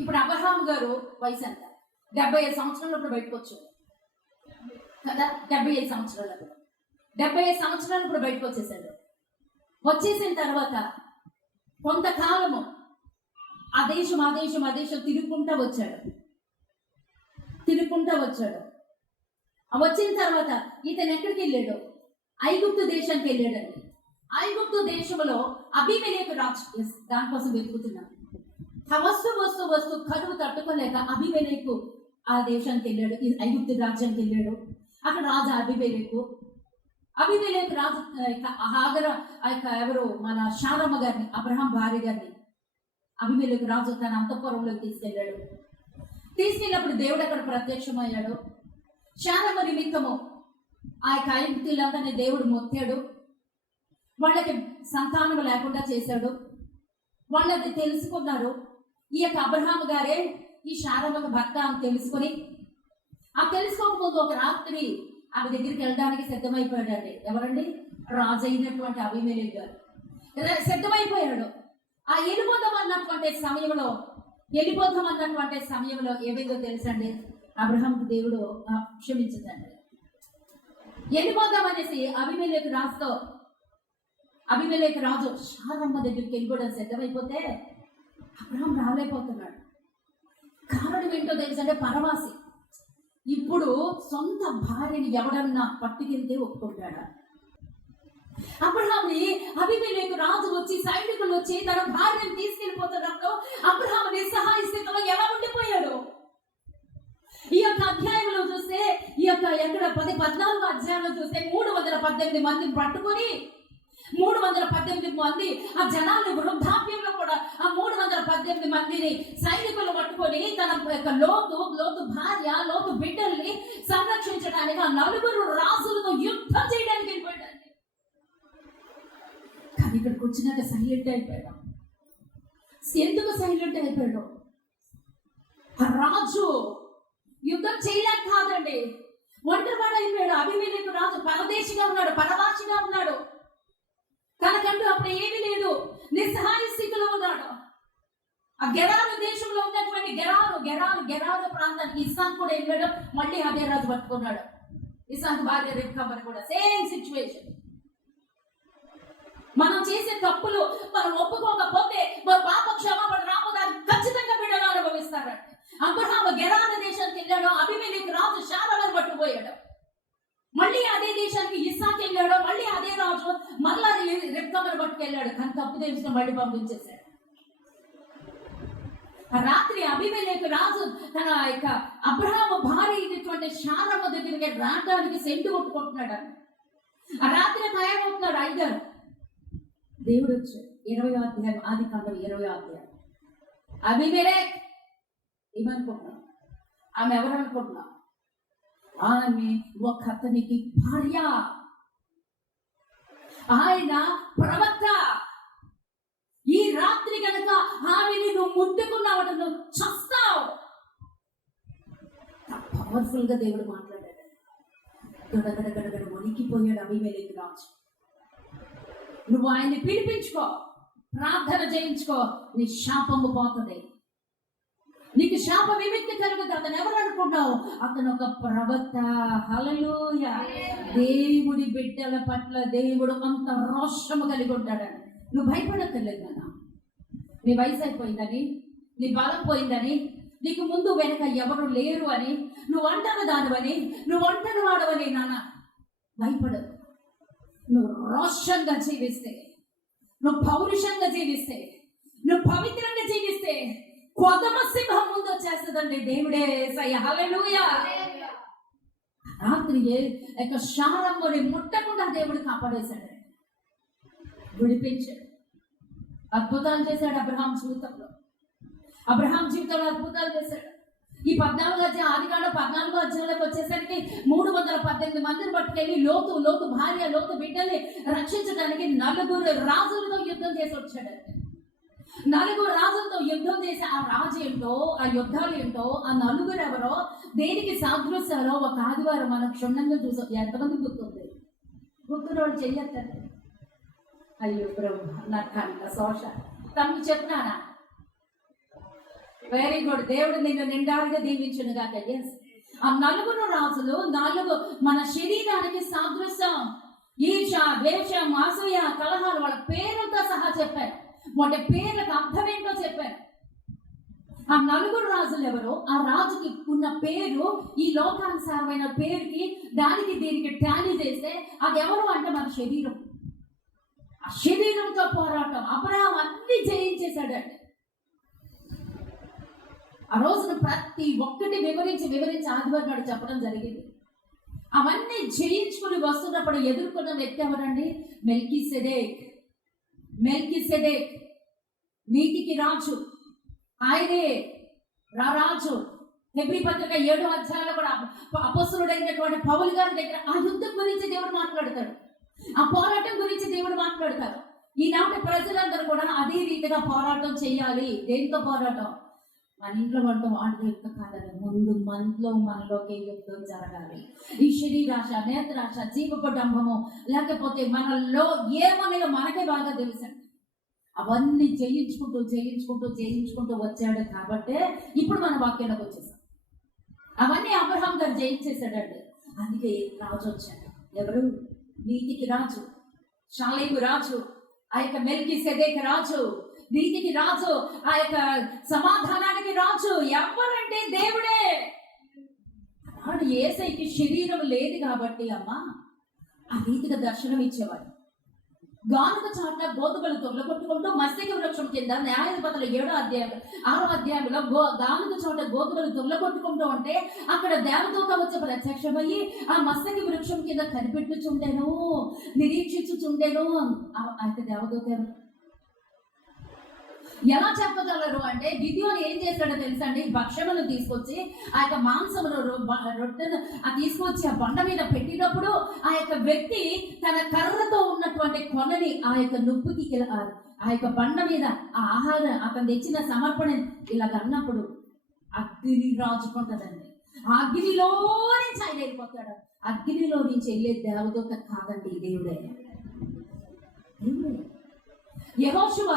ఇప్పుడు అబ్రహాం గారు వయసు ఎంత? 75 సంవత్సరాలప్పుడు బయటకు వచ్చాడు కదా. 75 సంవత్సరాలప్పుడు 75 సంవత్సరాలప్పుడు బయటకు వచ్చేసాడు. వచ్చేసిన తర్వాత కొంతకాలము ఆ దేశం తిరుగుకుంటా వచ్చాడు. వచ్చిన తర్వాత ఇతను ఎక్కడికి వెళ్ళాడు? ఐగుప్తు దేశానికి వెళ్ళాడండి. ఐగుప్తు దేశంలో అబీమెలెకు రాజు, దానికోసం వెతుకుతున్నాడు. వస్తు కరువు తట్టుకోలేక అబీమెలెకు ఆ దేశానికి వెళ్ళాడు, ఐగుప్తు రాజ్యానికి వెళ్ళాడు. అక్కడ రాజు అబీమెలెకు రాజు హాగర ఎవరు మన శారమ్మ గారిని, అబ్రహాం భార్య గారిని అబీమెలెకు రాజు తన అంతఃపురంలోకి తీసుకెళ్ళాడు. తీసుకెళ్ళినప్పుడు దేవుడు అక్కడ ప్రత్యక్షమయ్యాడు. శారమ్మ నిమిత్తము ఆ యొక్క ఐగుప్తులందరినీ దేవుడు మొత్తాడు. వాళ్ళకి సంతానం లేకుండా చేశాడు. వాళ్ళది తెలుసుకున్నారు. ఈ యొక్క అబ్రహాం గారే ఈ శారమ్మకు భర్త అని తెలుసుకొని, ఆ తెలుసుకోకముందు ఒక రాత్రి ఆమె దగ్గరికి వెళ్ళడానికి సిద్ధమైపోయాడండి. ఎవరండి? రాజు అయినటువంటి అబీమెలెకు గారు సిద్ధమైపోయాడు. ఆ వెళ్ళిపోదాం అన్నటువంటి సమయంలో ఏమైందో తెలుసండి? అబ్రహాంకు దేవుడు క్షమించదండి. వెళ్ళిపోదామనేసి అబీమెలెకు రాజు శారమ్మ దగ్గరికి వెళ్ళిపోవడం సిద్ధమైపోతే అబ్రహాం రాలేకపోతున్నాడు. కారణం ఏంటో తెలుసంటే పరవాసి. ఇప్పుడు సొంత భార్యని ఎవడన్నా పట్టుకెళ్తే ఒప్పుకుంటాడా? అబ్రహాంని అబీమెలెకు రాజు వచ్చి, సైనికులు వచ్చి తన భార్యను తీసుకెళ్ళిపోతున్నప్పుడు అబ్రహాం నిస్సహాయ స్థితిలో ఎలా ఉండిపోయాడు? ఈ యొక్క అధ్యాయంలో చూస్తే, ఈ యొక్క ఎక్కడ 14వ అధ్యాయంలో చూస్తే 318 మందిని పట్టుకొని 318 మంది ఆ జనాన్ని వృద్ధాప్యంలో కూడా ఆ 318 మందిని సైనికులు పట్టుకొని తన యొక్క లోతు భార్య, లోతు బిడ్డల్ని సంరక్షించడానికి ఆ 4 రాజులతో యుద్ధం చేయడానికి వెళ్ళిపోయాడు. కానీ ఇక్కడికి వచ్చినాక సైలెంట్ అయిపోయాడు. ఎందుకు సైలెంట్ అయిపోయాడు? ఆ రాజు యుద్ధం చేయలేక కాదండి, ఒంటరివాడు అయిపోయాడు. అబీమెలెకు రాజు పరదేశిగా ఉన్నాడు, పరవాసిగా ఉన్నాడు. తనకంటూ అప్పుడు ఏమీ లేదు, నిస్సహాయ స్థితిలో ఉన్నాడు. ఆ గెరారు దేశంలో ఉన్నటువంటి గెరారు ప్రాంతానికి ఇస్సాకు కూడా వెళ్ళాడు. మళ్ళీ అదే రాజు పట్టుకున్నాడు. ఇస్సాకు భార్య రెబ్కా కూడా సేమ్ సిచ్యువేషన్. మనం చేసే తప్పులు మనం ఒప్పుకోకపోతే పాప క్షమాపణ రాకపోతే ఖచ్చితంగా బిడ్డలు అనుభవిస్తారండి. అబ్రహాము గెరారు దేశానికి వెళ్ళాడు. అబీమెలెకు రాజు శారమ్మను పట్టుకుపోయాడు. మళ్ళీ అదే దేశానికి ఇస్సాకు వెళ్ళాడు. మళ్ళీ అదే రాజు మళ్ళా రెబ్కాను పట్టుకెళ్ళాడు. కానీ తప్పు తెలుసుకుని మళ్ళీ పంపించేశాడు. రాత్రి అబీమెలెకు రాజు తన యొక్క అబ్రహాము భార్య అయినటువంటి శారమ్మ దగ్గరికి రావడానికి సెంటు కొట్టుకుంటున్నాడు. ఆ రాత్రి తయారవుతున్నాడు. అయ్యారు దేవుడు వచ్చాడు. 20వ అధ్యాయం, ఆదికాండం 20వ అధ్యాయం. అబీమెలెకు ఏమనుకుంటున్నావు? ఆమె ఎవరు అనుకుంటున్నావు? ఆమె ఒక అతనికి భార్య, ఆయన ప్రవక్త. ఈ రాత్రి కనుక ఆమెని నువ్వు ముట్టుకున్నావు, నువ్వు చస్తావు. పవర్ఫుల్ గా దేవుడు మాట్లాడాడు. గడగడ వణికిపోయాడు అబీమెలెకు రాజు. నువ్వు ఆయన్ని పిలిపించుకో, ప్రార్థన చేయించుకో, నీ శాపము పోతుంది, నీకు శాప విముక్తి కలుగుతుంది. అతను ఎవరు అనుకుంటావు? అతను ఒక ప్రవక్త. హల్లెలూయా. దేవుడి బిడ్డల పట్ల దేవుడు అంత రోషము కలిగి ఉంటాడని నువ్వు భయపడక్కర్లేదు నాన్న. నీ వయసు అయిపోయిందని, నీ బలం పోయిందని, నీకు ముందు వెనక ఎవరు లేరు అని, నువ్వు ఒంటరి దానివని, నువ్వు ఒంటరి వాడవని నాన్న భయపడదు. నువ్వు రోషంగా జీవిస్తే, నువ్వు పౌరుషంగా జీవిస్తే, నువ్వు పవిత్రంగా జీవిస్తే కొదమ సింహం ముందు వచ్చేస్తుందండి దేవుడే. హల్లెలూయా. రాత్రి శారమ్మని ముట్టకుండా దేవుడు కాపాడేశాడు, విడిపించాడు, అద్భుతాలు చేశాడు. అబ్రహాం జీవితంలో అద్భుతాలు చేశాడు. ఈ 14 ఆదికాండం 14 అధ్యాయంలోకి వచ్చేసరికి 318 మందిని పట్టుకెళ్ళి లోతు భార్య, లోతు బిడ్డల్ని రక్షించడానికి 4 రాజులతో యుద్ధం చేసి వచ్చాడు. 4 రాజులతో యుద్ధం చేసి ఆ రాజు ఏంటో, ఆ యుద్ధాలు ఏంటో, ఆ 4 ఎవరో, దేనికి సాదృశ్యాలో ఒక ఆదివారం మనం క్షుణ్ణంగా చూసాం. ఎంతమంది గుర్తుంది? గుర్తున్న వాళ్ళు చెయ్యొద్దండి. అయ్యో ప్రభు, నాకు అంత శోష. తమ్ముడు చెప్తున్నానా? Very good. దేవుడు నిన్ను నిండారుగా దీవించును గాక. ఆ 4 రాజులు 4 మన శరీరానికి సాదృశ్యం. ఈర్ష, ద్వేషం, అసూయ, కలహాలు వాళ్ళ పేరుతో సహా చెప్పారు. వాళ్ళ పేర్లకు అర్థం ఏంటో చెప్పారు. ఆ 4 రాజులు ఎవరో, ఆ రాజుకి ఉన్న పేరు ఈ లోకానుసారమైన పేరుకి దానికి దీనికి టాలీ చేస్తే అది ఎవరు అంటే మన శరీరం. ఆ శరీరంతో పోరాటం. అబ్రహాం అన్ని జయించేశాడండి. ఆ రోజున ప్రతి ఒక్కటి వివరించి ఆదివారం నాడు చెప్పడం జరిగింది. అవన్నీ జయించుకుని వస్తున్నప్పుడు ఎదుర్కొన్న వ్యక్తి ఎవరండి? మెల్కీసెదెక్, నీతికి రాజు. ఆయనే రాజు. హెబ్రీ పత్రిక 7వ అధ్యాయంలో కూడా అపొస్తలుడైనటువంటి పౌలు గారి దగ్గర ఆ యుద్ధం గురించి దేవుడు మాట్లాడతాడు, ఆ పోరాటం గురించి దేవుడు మాట్లాడతాడు. ఈనాటి ప్రజలందరూ కూడా అదే రీతిగా పోరాటం చేయాలి. దేంతో పోరాటం? మన ఇంట్లో వంట వాడితో యుద్ధం కాదని, ముందు మనలోకి యుద్ధం జరగాలి. ఈ శరీరాశ, నేత్రాశ, జీవపు డంబము, లేకపోతే మనలో ఏమనేదో మనకే బాగా తెలుసండి. అవన్నీ జయించుకుంటూ వచ్చాడు. కాబట్టే ఇప్పుడు మన వాక్యంలోకి వచ్చేసాం. అవన్నీ అబ్రహాం గారు జయించేశాడండి. అందుకే రాజు వచ్చాడు. ఎవరు? నీతికి రాజు, షాలేము రాజు, ఆ యొక్క మెల్కీసెదెకు రాజు, నీతికి రాజు, ఆ యొక్క సమాధానానికి రాజు. ఎవరంటే దేవుడే. ఆడు యేసయ్యకి శరీరం లేదు కాబట్టి అమ్మ ఆ రీతిగా దర్శనం ఇచ్చేవాడు. గానుగ చాట్ల గోధుమలు తొలగొట్టుకుంటూ మస్తకి వృక్షం కింద న్యాయాధిపతుల 6వ అధ్యాయంలో గానుగ చాట గోధుమలు తొలగొట్టుకుంటూ ఉంటే అక్కడ దేవదూత వచ్చి ప్రత్యక్షమయ్యి ఆ మస్తకి వృక్షం కింద కనిపెట్టుచుండెను, నిరీక్షించుచుండెను. అయితే దేవదూత ఎలా చెప్పగలరు అంటే, గిద్యోను ఏం చేశాడో తెలుసా అండి? భక్ష్యమును తీసుకొచ్చి ఆ యొక్క మాంసమును రొట్టెను తీసుకొచ్చి ఆ బండ మీద పెట్టినప్పుడు ఆ యొక్క వ్యక్తి తన కర్రతో ఉన్నటువంటి కొనని ఆ యొక్క నొప్పికి ఆ యొక్క బండ మీద ఆ ఆహారం అతను తెచ్చిన సమర్పణ ఇలాగ అన్నప్పుడు అగ్ని రాజుకుంటదండి. ఆ అగ్నిలో నుంచి ఆయన వెళ్ళిపోతాడు. అగ్నిలో నుంచి వెళ్ళే దేవదూత కాదండి, దేవుడే. యెహోషువ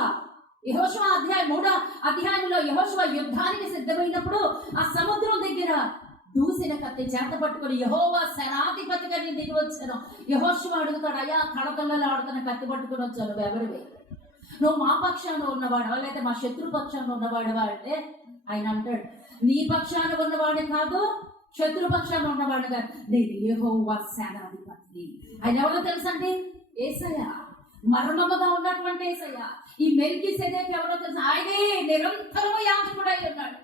3వ అధ్యాయంలో యెహోషువ యుద్ధానికి సిద్ధమైనప్పుడు ఆ సముద్రం దగ్గర దూసిన కత్తి చేత పట్టుకుని యెహోవా సేనాధిపతిగా నేను దిగి వచ్చాను. యెహోషువ అడుగుతాడు, అయ్యా కడతలలో ఆడుతున్న కత్తి పట్టుకుని వచ్చాను, ఎవరివి? నువ్వు మా పక్షాన ఉన్నవాడవా లేదా మా శత్రు పక్షాన ఉన్నవాడవా అంటే ఆయన అంటాడు, నీ పక్షాన ఉన్నవాడే కాదు, శత్రు పక్షాన ఉన్నవాడు కాదు, నేను యెహోవా సేనాధిపతి. ఆయన ఎవరో తెలుసండి? యేసయ్య. మర్మముగా ఉన్నటువంటి యేసయ్య. ఈ మెల్కీసెదెకు ఎవరో తెలుసా? ఆయనే నిరంతరము యాజకుడై ఉన్నాడు.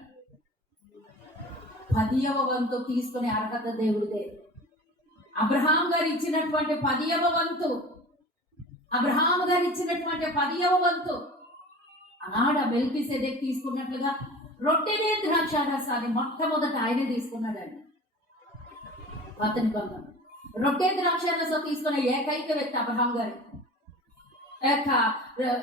10వ వంతు తీసుకునే అర్హత దేవుడిదే. అబ్రహాం గారు ఇచ్చినటువంటి 10వ వంతు, ఆనాడు మెల్కీసెదెకు తీసుకున్నట్లుగా రొట్టెనే ద్రాక్షారసాన్ని మొట్టమొదట ఆయనే తీసుకున్నాడండి. కొత్త నిబంధన రొట్టె ద్రాక్షారసం తీసుకునే ఏకైక వ్యక్తి అబ్రహాం గారు.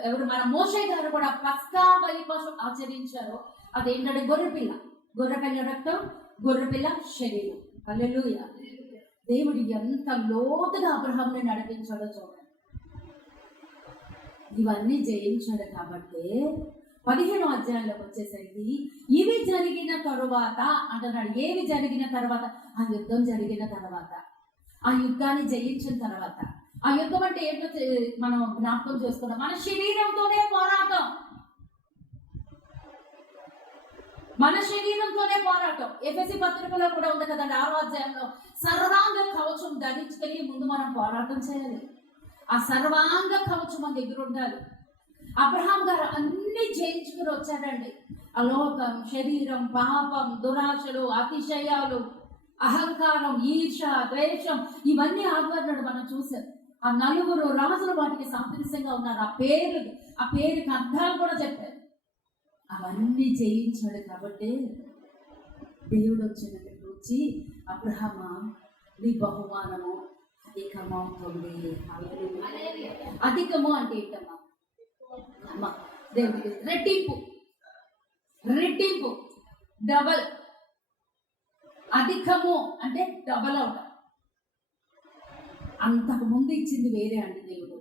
ఎవరు? మన మోషే గారు కూడా పస్కా బలి పశు ఆచరించారో అదేంటంటే గొర్రెపిల్ల. గొర్రెపిల్ల రక్తం, గొర్రెపిల్ల శరీరం. హల్లెలూయా. దేవుడు ఎంత లోతుగా అబ్రహాముని నడిపించాడో చూడండి. ఇవన్నీ జయించాడు కాబట్టి 15వ అధ్యాయంలోకి వచ్చేసరికి ఇవి జరిగిన తరువాత అంటున్నాడు. ఏవి జరిగిన తర్వాత? ఆ యుద్ధం జరిగిన తర్వాత, ఆ యుద్ధాన్ని జయించిన తర్వాత. ఆ యుద్ధం అంటే ఏంటో మనం జ్ఞాపకం చేసుకున్నాం. మన శరీరంతోనే పోరాటం, మన శరీరంతోనే పోరాటం. ఎఫెసీ పత్రికలో కూడా ఉంది కదండి 6వ అధ్యాయంలో, సర్వాంగ కవచం ధరించుకొని ముందు మనం పోరాటం చేయాలి. ఆ సర్వాంగ కవచం మన దగ్గర ఉండాలి. అబ్రహాం గారు అన్ని జయించుకుని వచ్చాడండి. అలోకం, శరీరం, పాపం, దురాశలు, అతిశయాలు, అహంకారం, ఈర్ష, ద్వేషం, ఇవన్నీ ఆధ్వర్యాలు మనం చూసాం. ఆ 4 రాజులు వాటికి సాదృశ్యంగా ఉన్నారు. ఆ పేరుకి అర్థాలు కూడా చెప్పారు. అవన్నీ జయించాడు కాబట్టి దేవుడు వచ్చి అబ్రహామా, నీ బహుమానము అధికమవుతుంది. అధికము అంటే ఏంటమ్మా? అమ్మా దేవుడికి రెట్టింపు, డబల్. అధికము అంటే డబల్ అవడం. అంతకు ముందు ఇచ్చింది వేరే అండి. దేవుడు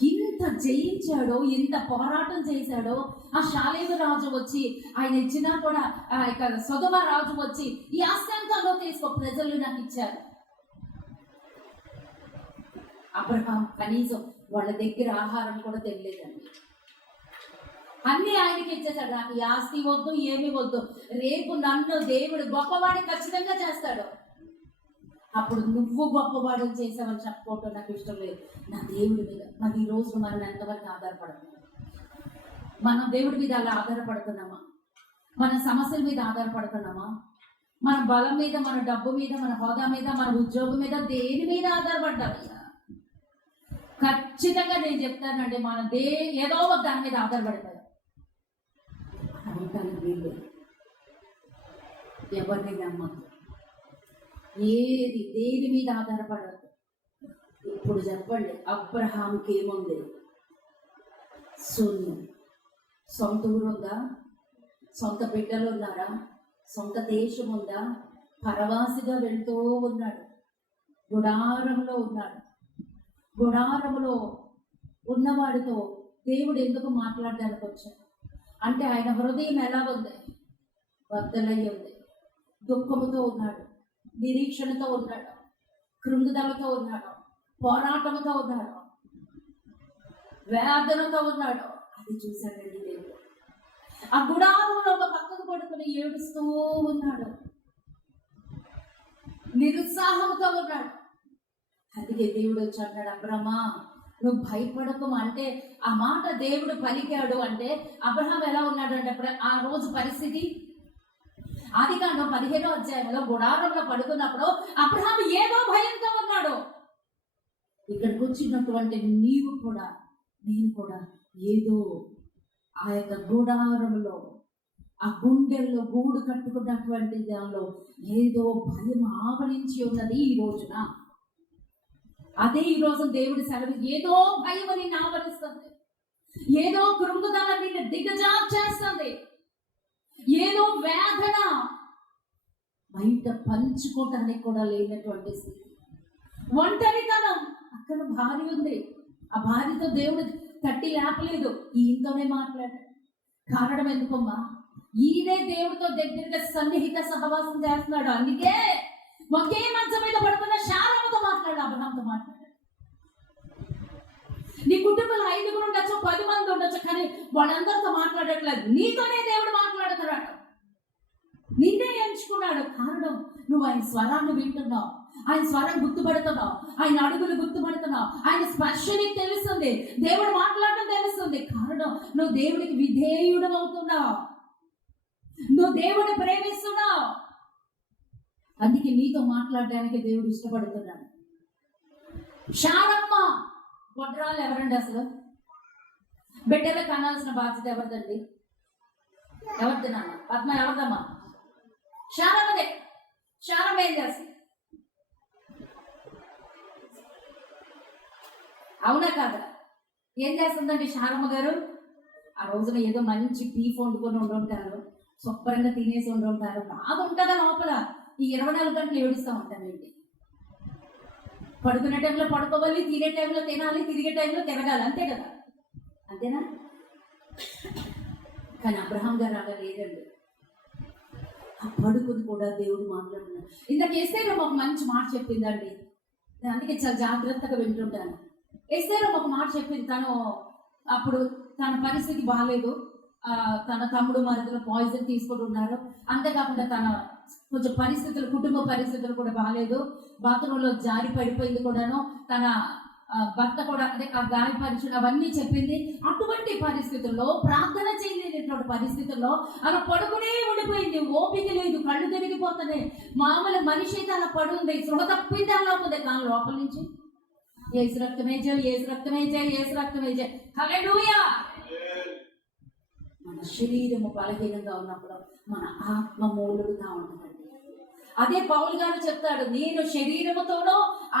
ఇంత జయించాడో, ఇంత పోరాటం చేశాడో. ఆ షాలేము రాజు వచ్చి ఆయన ఇచ్చినా కూడా సొదొమ రాజు వచ్చి ఈ ఆస్తంతో తీసుకో, ప్రజలు నాకు ఇచ్చారు. అబ్రహాం కనీసం వాళ్ళ దగ్గర ఆహారం కూడా తెలియలేదండి. అన్ని ఆయనకి ఇచ్చేసాడు. నాకు ఈ ఆస్తి వద్దు, ఏమి వద్దు, రేపు నన్ను దేవుడు గొప్పవాడిని ఖచ్చితంగా చేస్తాడు. అప్పుడు నువ్వు గొప్పవాడు చేసావని చెప్పుకోవటం నాకు ఇష్టం లేదు. నా దేవుడి మీద. మరి ఈ రోజు మనం ఎంతవరకు ఆధారపడుతున్నాం? మనం దేవుడి మీద అలా ఆధారపడుతున్నామా? మన సమస్యల మీద ఆధారపడుతున్నామా? మన బలం మీద, మన డబ్బు మీద, మన హోదా మీద, మన ఉద్యోగం మీద, దేని మీద ఆధారపడ్డాము? ఖచ్చితంగా నేను చెప్తానండి, మనం ఏదో ఒక దాని మీద ఆధారపడిపోయాం. ఉంటాను వీళ్ళు ఎవరిని నమ్మద్దు, దేని మీద ఆధారపడద్దు. ఇప్పుడు చెప్పండి, అబ్రహాంకి ఏముంది? శూన్యం. సొంత ఊరు ఉందా? సొంత బిడ్డలు ఉన్నారా? సొంత దేశం ఉందా? పరవాసిగా వెళ్తూ ఉన్నాడు. గుడారంలో ఉన్నాడు. గుడారంలో ఉన్నవాడితో దేవుడు ఎందుకు మాట్లాడడానికి వచ్చాడు అంటే, ఆయన హృదయం ఎలా ఉంది? బద్దలయ్యి ఉంది. దుఃఖముతో ఉన్నాడు, నిరీక్షణతో ఉన్నాడు, కృంగుదలతో ఉన్నాడు, పోరాటంతో ఉన్నాడు, వేదనతో ఉన్నాడు. అది చూశాడండి దేవుడు. ఆ గుడారంలో ఒక పక్కకు పడుకుని ఏడుస్తూ ఉన్నాడు, నిరుత్సాహంతో ఉన్నాడు. అందుకే దేవుడు వచ్చి అన్నాడు, అబ్రహమా నువ్వు భయపడకు అంటే. ఆ మాట దేవుడు పలికాడు అంటే అబ్రహాం ఎలా ఉన్నాడు అంటే, అప్పుడు ఆ రోజు పరిస్థితి ఆదికాండం 15వ అధ్యాయంలో గుడారంలో పడుకున్నప్పుడు అబ్రహాం ఏదో భయంతో ఉన్నాడు. ఇక్కడికి వచ్చినటువంటి నీవు కూడా, నేను కూడా ఏదో ఆ యొక్క గుడారంలో, ఆ గుండెల్లో గూడు కట్టుకున్నటువంటి దానిలో ఏదో భయం ఆవరించి ఉన్నది ఈ రోజున. అదే ఈ రోజు దేవుడి సెలవు. ఏదో భయం నిన్ను ఆవరిస్తుంది, ఏదో కృంగుదల నిన్ను దిగజార్చేస్తుంది, ఏదో వేదన బయట పంచుకోవటానికి కూడా లేనటువంటి స్థితి, ఒంటరితనం. అక్కడ భార్య ఉంది, ఆ భార్యతో దేవుడు తట్టి లేపలేదు, ఈయనతోనే మాట్లాడాడు. కారణం ఎందుకమ్మా? ఈయనే దేవుడితో దగ్గరగా సన్నిహిత సహవాసం చేస్తున్నాడు. అందుకే ఒకే మంచం మీద పడుకున్న శారమ్మతో మాట్లాడు, అబ్రహాంతో మాట్లాడాడు. నీ కుటుంబంలో 5 ఉండొచ్చు, 10 మంది ఉండొచ్చు, కానీ వాళ్ళందరితో మాట్లాడట్లేదు. నీతోనే దేవుడు మాట్లాడుతున్నాడు, నిన్నే ఎంచుకున్నాడు. కారణం, నువ్వు ఆయన స్వరాన్ని వింటున్నావు, ఆయన స్వరం గుర్తుపడుతున్నావు, ఆయన అడుగులు గుర్తుపడుతున్నావు, ఆయన స్పర్శ నీకు తెలుస్తుంది, దేవుడు మాట్లాడటం తెలుస్తుంది. కారణం, నువ్వు దేవుడికి విధేయుడు అవుతున్నావు, నువ్వు దేవుడిని ప్రేమిస్తున్నావు. అందుకే నీతో మాట్లాడడానికి దేవుడు ఇష్టపడుతున్నాడు. శారమ్మ గొడ్రాలు ఎవరండి? అసలు బిడ్డలకు కనాల్సిన బాధ్యత ఎవరిదండి? ఎవరిది నాన్న? పద్మ ఎవరిదమ్మా? శారమ్మదే. శారమ్మ ఏం చేస్తుంది? అవునా కాదా? ఏం చేస్తుందండి శారమ్మ గారు? ఆ రోజున ఏదో మంచి టీఫ్ వండుకొని ఉండుంటారు, శుభ్రంగా తినేసి ఉంటారు, బాగా ఉంటుందా లోపల. ఈ 24 గంటలు ఏడుస్తూ ఉంటామేంటి? పడుకునే టైంలో పడుకోవాలి, తినే టైంలో తినాలి, తిరిగే టైంలో తిరగాలి, అంతే కదా, అంతేనా? కానీ అబ్రహాం గారు అలా లేదండి. ఆ పడుకుని కూడా దేవుడు మాట్లాడుతున్నాడు. ఇందాక ఎస్తేరు ఒక మంచి మాట చెప్పిందండి, అందుకే చాలా జాగ్రత్తగా వింటుంటాను. ఎస్తేరు ఒక మాట చెప్పింది. తను అప్పుడు తన పరిస్థితి బాగాలేదు, తన తమ్ముడు మరిదిలో పాయిజన్ తీసుకొని ఉన్నారు. అంతేకాకుండా తన కొంచెం పరిస్థితులు, కుటుంబ పరిస్థితులు కూడా బాగాలేదు. బాత్రూంలో జారి పడిపోయింది కూడాను. తన భర్త కూడా అదే ఆ గాయపరిచిన అవన్నీ చెప్పింది. అటువంటి పరిస్థితుల్లో, ప్రార్థన చేయలేనటువంటి పరిస్థితుల్లో అలా పడుకునే ఉండిపోయింది. ఓపిక లేదు, కళ్ళు తిరిగిపోతున్నాయి. మామూలు మనిషి అయితే అలా పడుంది, సృహ తప్పింది అలా ఉంది. కానీ లోపల నుంచి యేసు రక్తమే జై, యేసు రక్తమే జై, యేసు రక్తమే జై, హల్లెలూయా. మన శరీరము బలహీనంగా ఉన్నప్పుడు మన ఆత్మ మూలుగుతా ఉంటుందండి. అదే పౌలు గారు చెప్తాడు, నేను శరీరముతోనో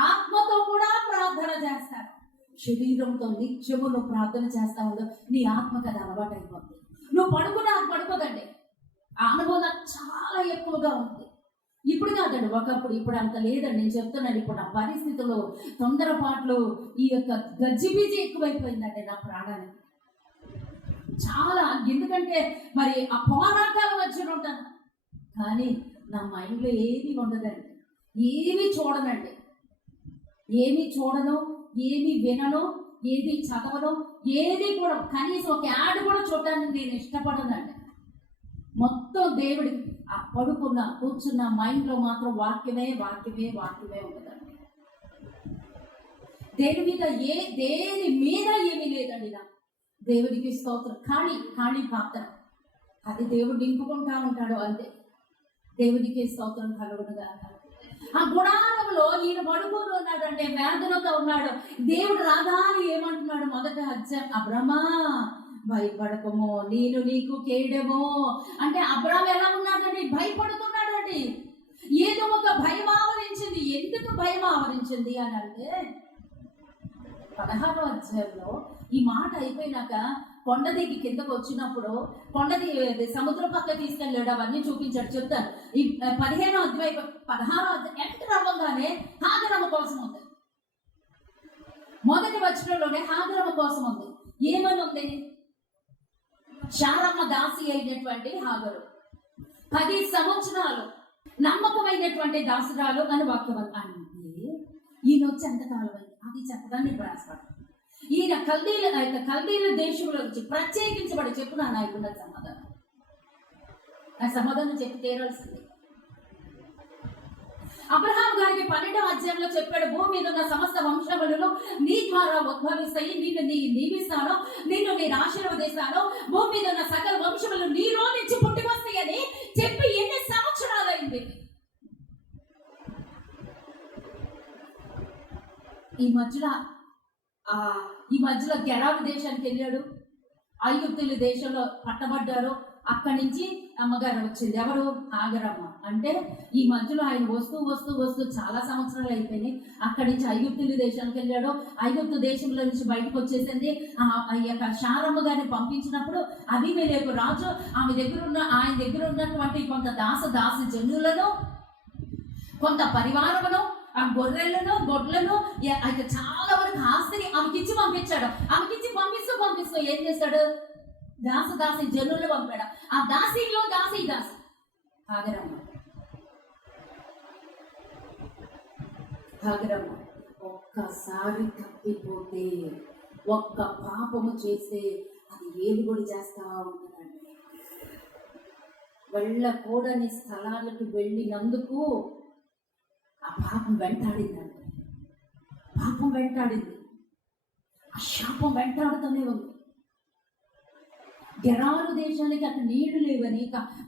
ఆత్మతో కూడా ప్రార్థన చేస్తాను. శరీరంతో నిత్యము నువ్వు ప్రార్థన చేస్తా ఉండవు, నీ ఆత్మకు అది అలవాటు అయిపోతుంది. నువ్వు పడుకున్నా అది పడుకోదండి. ఆ అనుభవం చాలా ఎక్కువగా ఉంది. ఇప్పుడు కాదండి, ఒకప్పుడు. ఇప్పుడు అంత లేదండి. నేను చెప్తున్నాను, ఇప్పుడు నా పరిస్థితుల్లో తొందరపాట్లు, ఈ యొక్క గజిబిజి ఎక్కువైపోయిందండి నా ప్రాణానికి చాలా. ఎందుకంటే మరి ఆ పోరాటాల మధ్య ఉంటాను, కానీ నా మైండ్లో ఏమీ ఉండదండి, ఏమీ చూడనండి, ఏమీ చూడను, ఏమీ వినను, ఏది చదవను, ఏది కూడా కనీసం ఒక యాడ్ కూడా చూడడానికి నేను ఇష్టపడనండి. మొత్తం దేవుడికి ఆ పడుకున్న కూర్చున్న మైండ్లో మాత్రం వాక్యమే వాక్యమే వాక్యమే ఉంటుందండి. దేని మీద దేని మీద ఏమీ లేదండి. నా దేవుడికి స్తోత్రం. ఖాళీ పాత్ర, అది దేవుడు నింపుకుంటా ఉంటాడు అంతే. దేవుడికి స్తోత్రం కలుగునుగా. ఆ గుడారంలో ఈయన పడుకొని ఉన్నాడంటే, వేదనతో ఉన్నాడు. దేవుడు రాగానే ఏమంటున్నాడు? మొదట అబ్రహ్మా భయపడకము, నేను నీకు కేడెమో అంటే. అబ్రహాం ఎలా ఉన్నాడండి? భయపడుతున్నాడండి. ఏదో ఒక భయం ఆవరించింది. ఎందుకు భయం ఆవరించింది అని అంటే, 16వ అధ్యాయంలో ఈ మాట అయిపోయినాక కొండ దిగి కిందకు వచ్చినప్పుడు, సముద్ర పక్క తీసుకెళ్ళాడు, అవన్నీ చూపించాడు. చెప్తాను. ఈ 15వ అధ్యాయం 16వ అధ్యాయం ఎంటర్ అవ్వగానే హాగరమ్మ కోసం ఉంది. మొదటి వచనంలోనే హాగరమ్మ కోసం ఉంది. ఏమని ఉంది? శారమ్మ దాసి అయినటువంటి హాగరు 10 సంవత్సరాలు నమ్మకమైనటువంటి దాసురాలు అని వాక్యం అంటే, ఈయన వచ్చి ఎంతకాలం అయింది అది చెప్పడాన్ని ప్రయాసపడ. ఈయన కల్దీల దేశంలో నుంచి ప్రత్యేకించబడి చెప్పు. నాయకున్న సమాధానం, నా సమాధానం చెప్పి తీరాల్సింది. అబ్రహాం గారికి 12వ అధ్యాయంలో చెప్పాడు, భూమి మీద ఉన్న సమస్త వంశములను నీ ద్వారా ఉద్భవిస్తాయి, నిన్ను దీవిస్తాను, నిన్ను నేను ఆశీర్వదిస్తాను, భూమి మీద ఉన్న సకల వంశములు నీలో నుంచి పుట్టుకొస్తాయి అని చెప్పి ఎన్ని సంవత్సరాలైంది. ఈ మధ్యలో గెరారు దేశానికి వెళ్ళాడు. ఐగుప్తుల దేశంలో పట్టబడ్డారు. అక్కడి నుంచి అమ్మగారు వచ్చింది. ఎవరు? హాగరమ్మ. అంటే ఈ మధ్యలో ఆయన వస్తూ చాలా సంవత్సరాలు అయిపోయినాయి. అక్కడి నుంచి ఐగుప్తుల దేశానికి వెళ్ళాడు. ఐగుప్తు దేశంలో నుంచి బయటకు వచ్చేసింది. ఆ యొక్క శారమ్మ గారిని పంపించినప్పుడు అబీమెలెకు రాజు ఆయన దగ్గర ఉన్నటువంటి కొంత దాసి జనులను, కొంత పరివారమును, ఆ గొర్రెలను గొడ్లను, అయితే చాలా వరకు ఆస్తిని ఆమెకిచ్చి పంపించాడు. పంపిస్తూ ఏం చేశాడు? దాసి జనులు పంపాడు. ఆ దాసిలో దాసి హాగరమ్మ ఒక్కసారి తప్పిపోతే, ఒక్క పాపము చేస్తే అది ఏలుబడి చేస్తా ఉంటుందండి. వెళ్ళకూడని స్థలాలకు వెళ్ళినందుకు ఆ పాపం వెంటాడిందండి. ఆ శాపం వెంటాడుతూనే ఉంది. గెరారు దేశానికి అక్కడ నీళ్లు లేవని,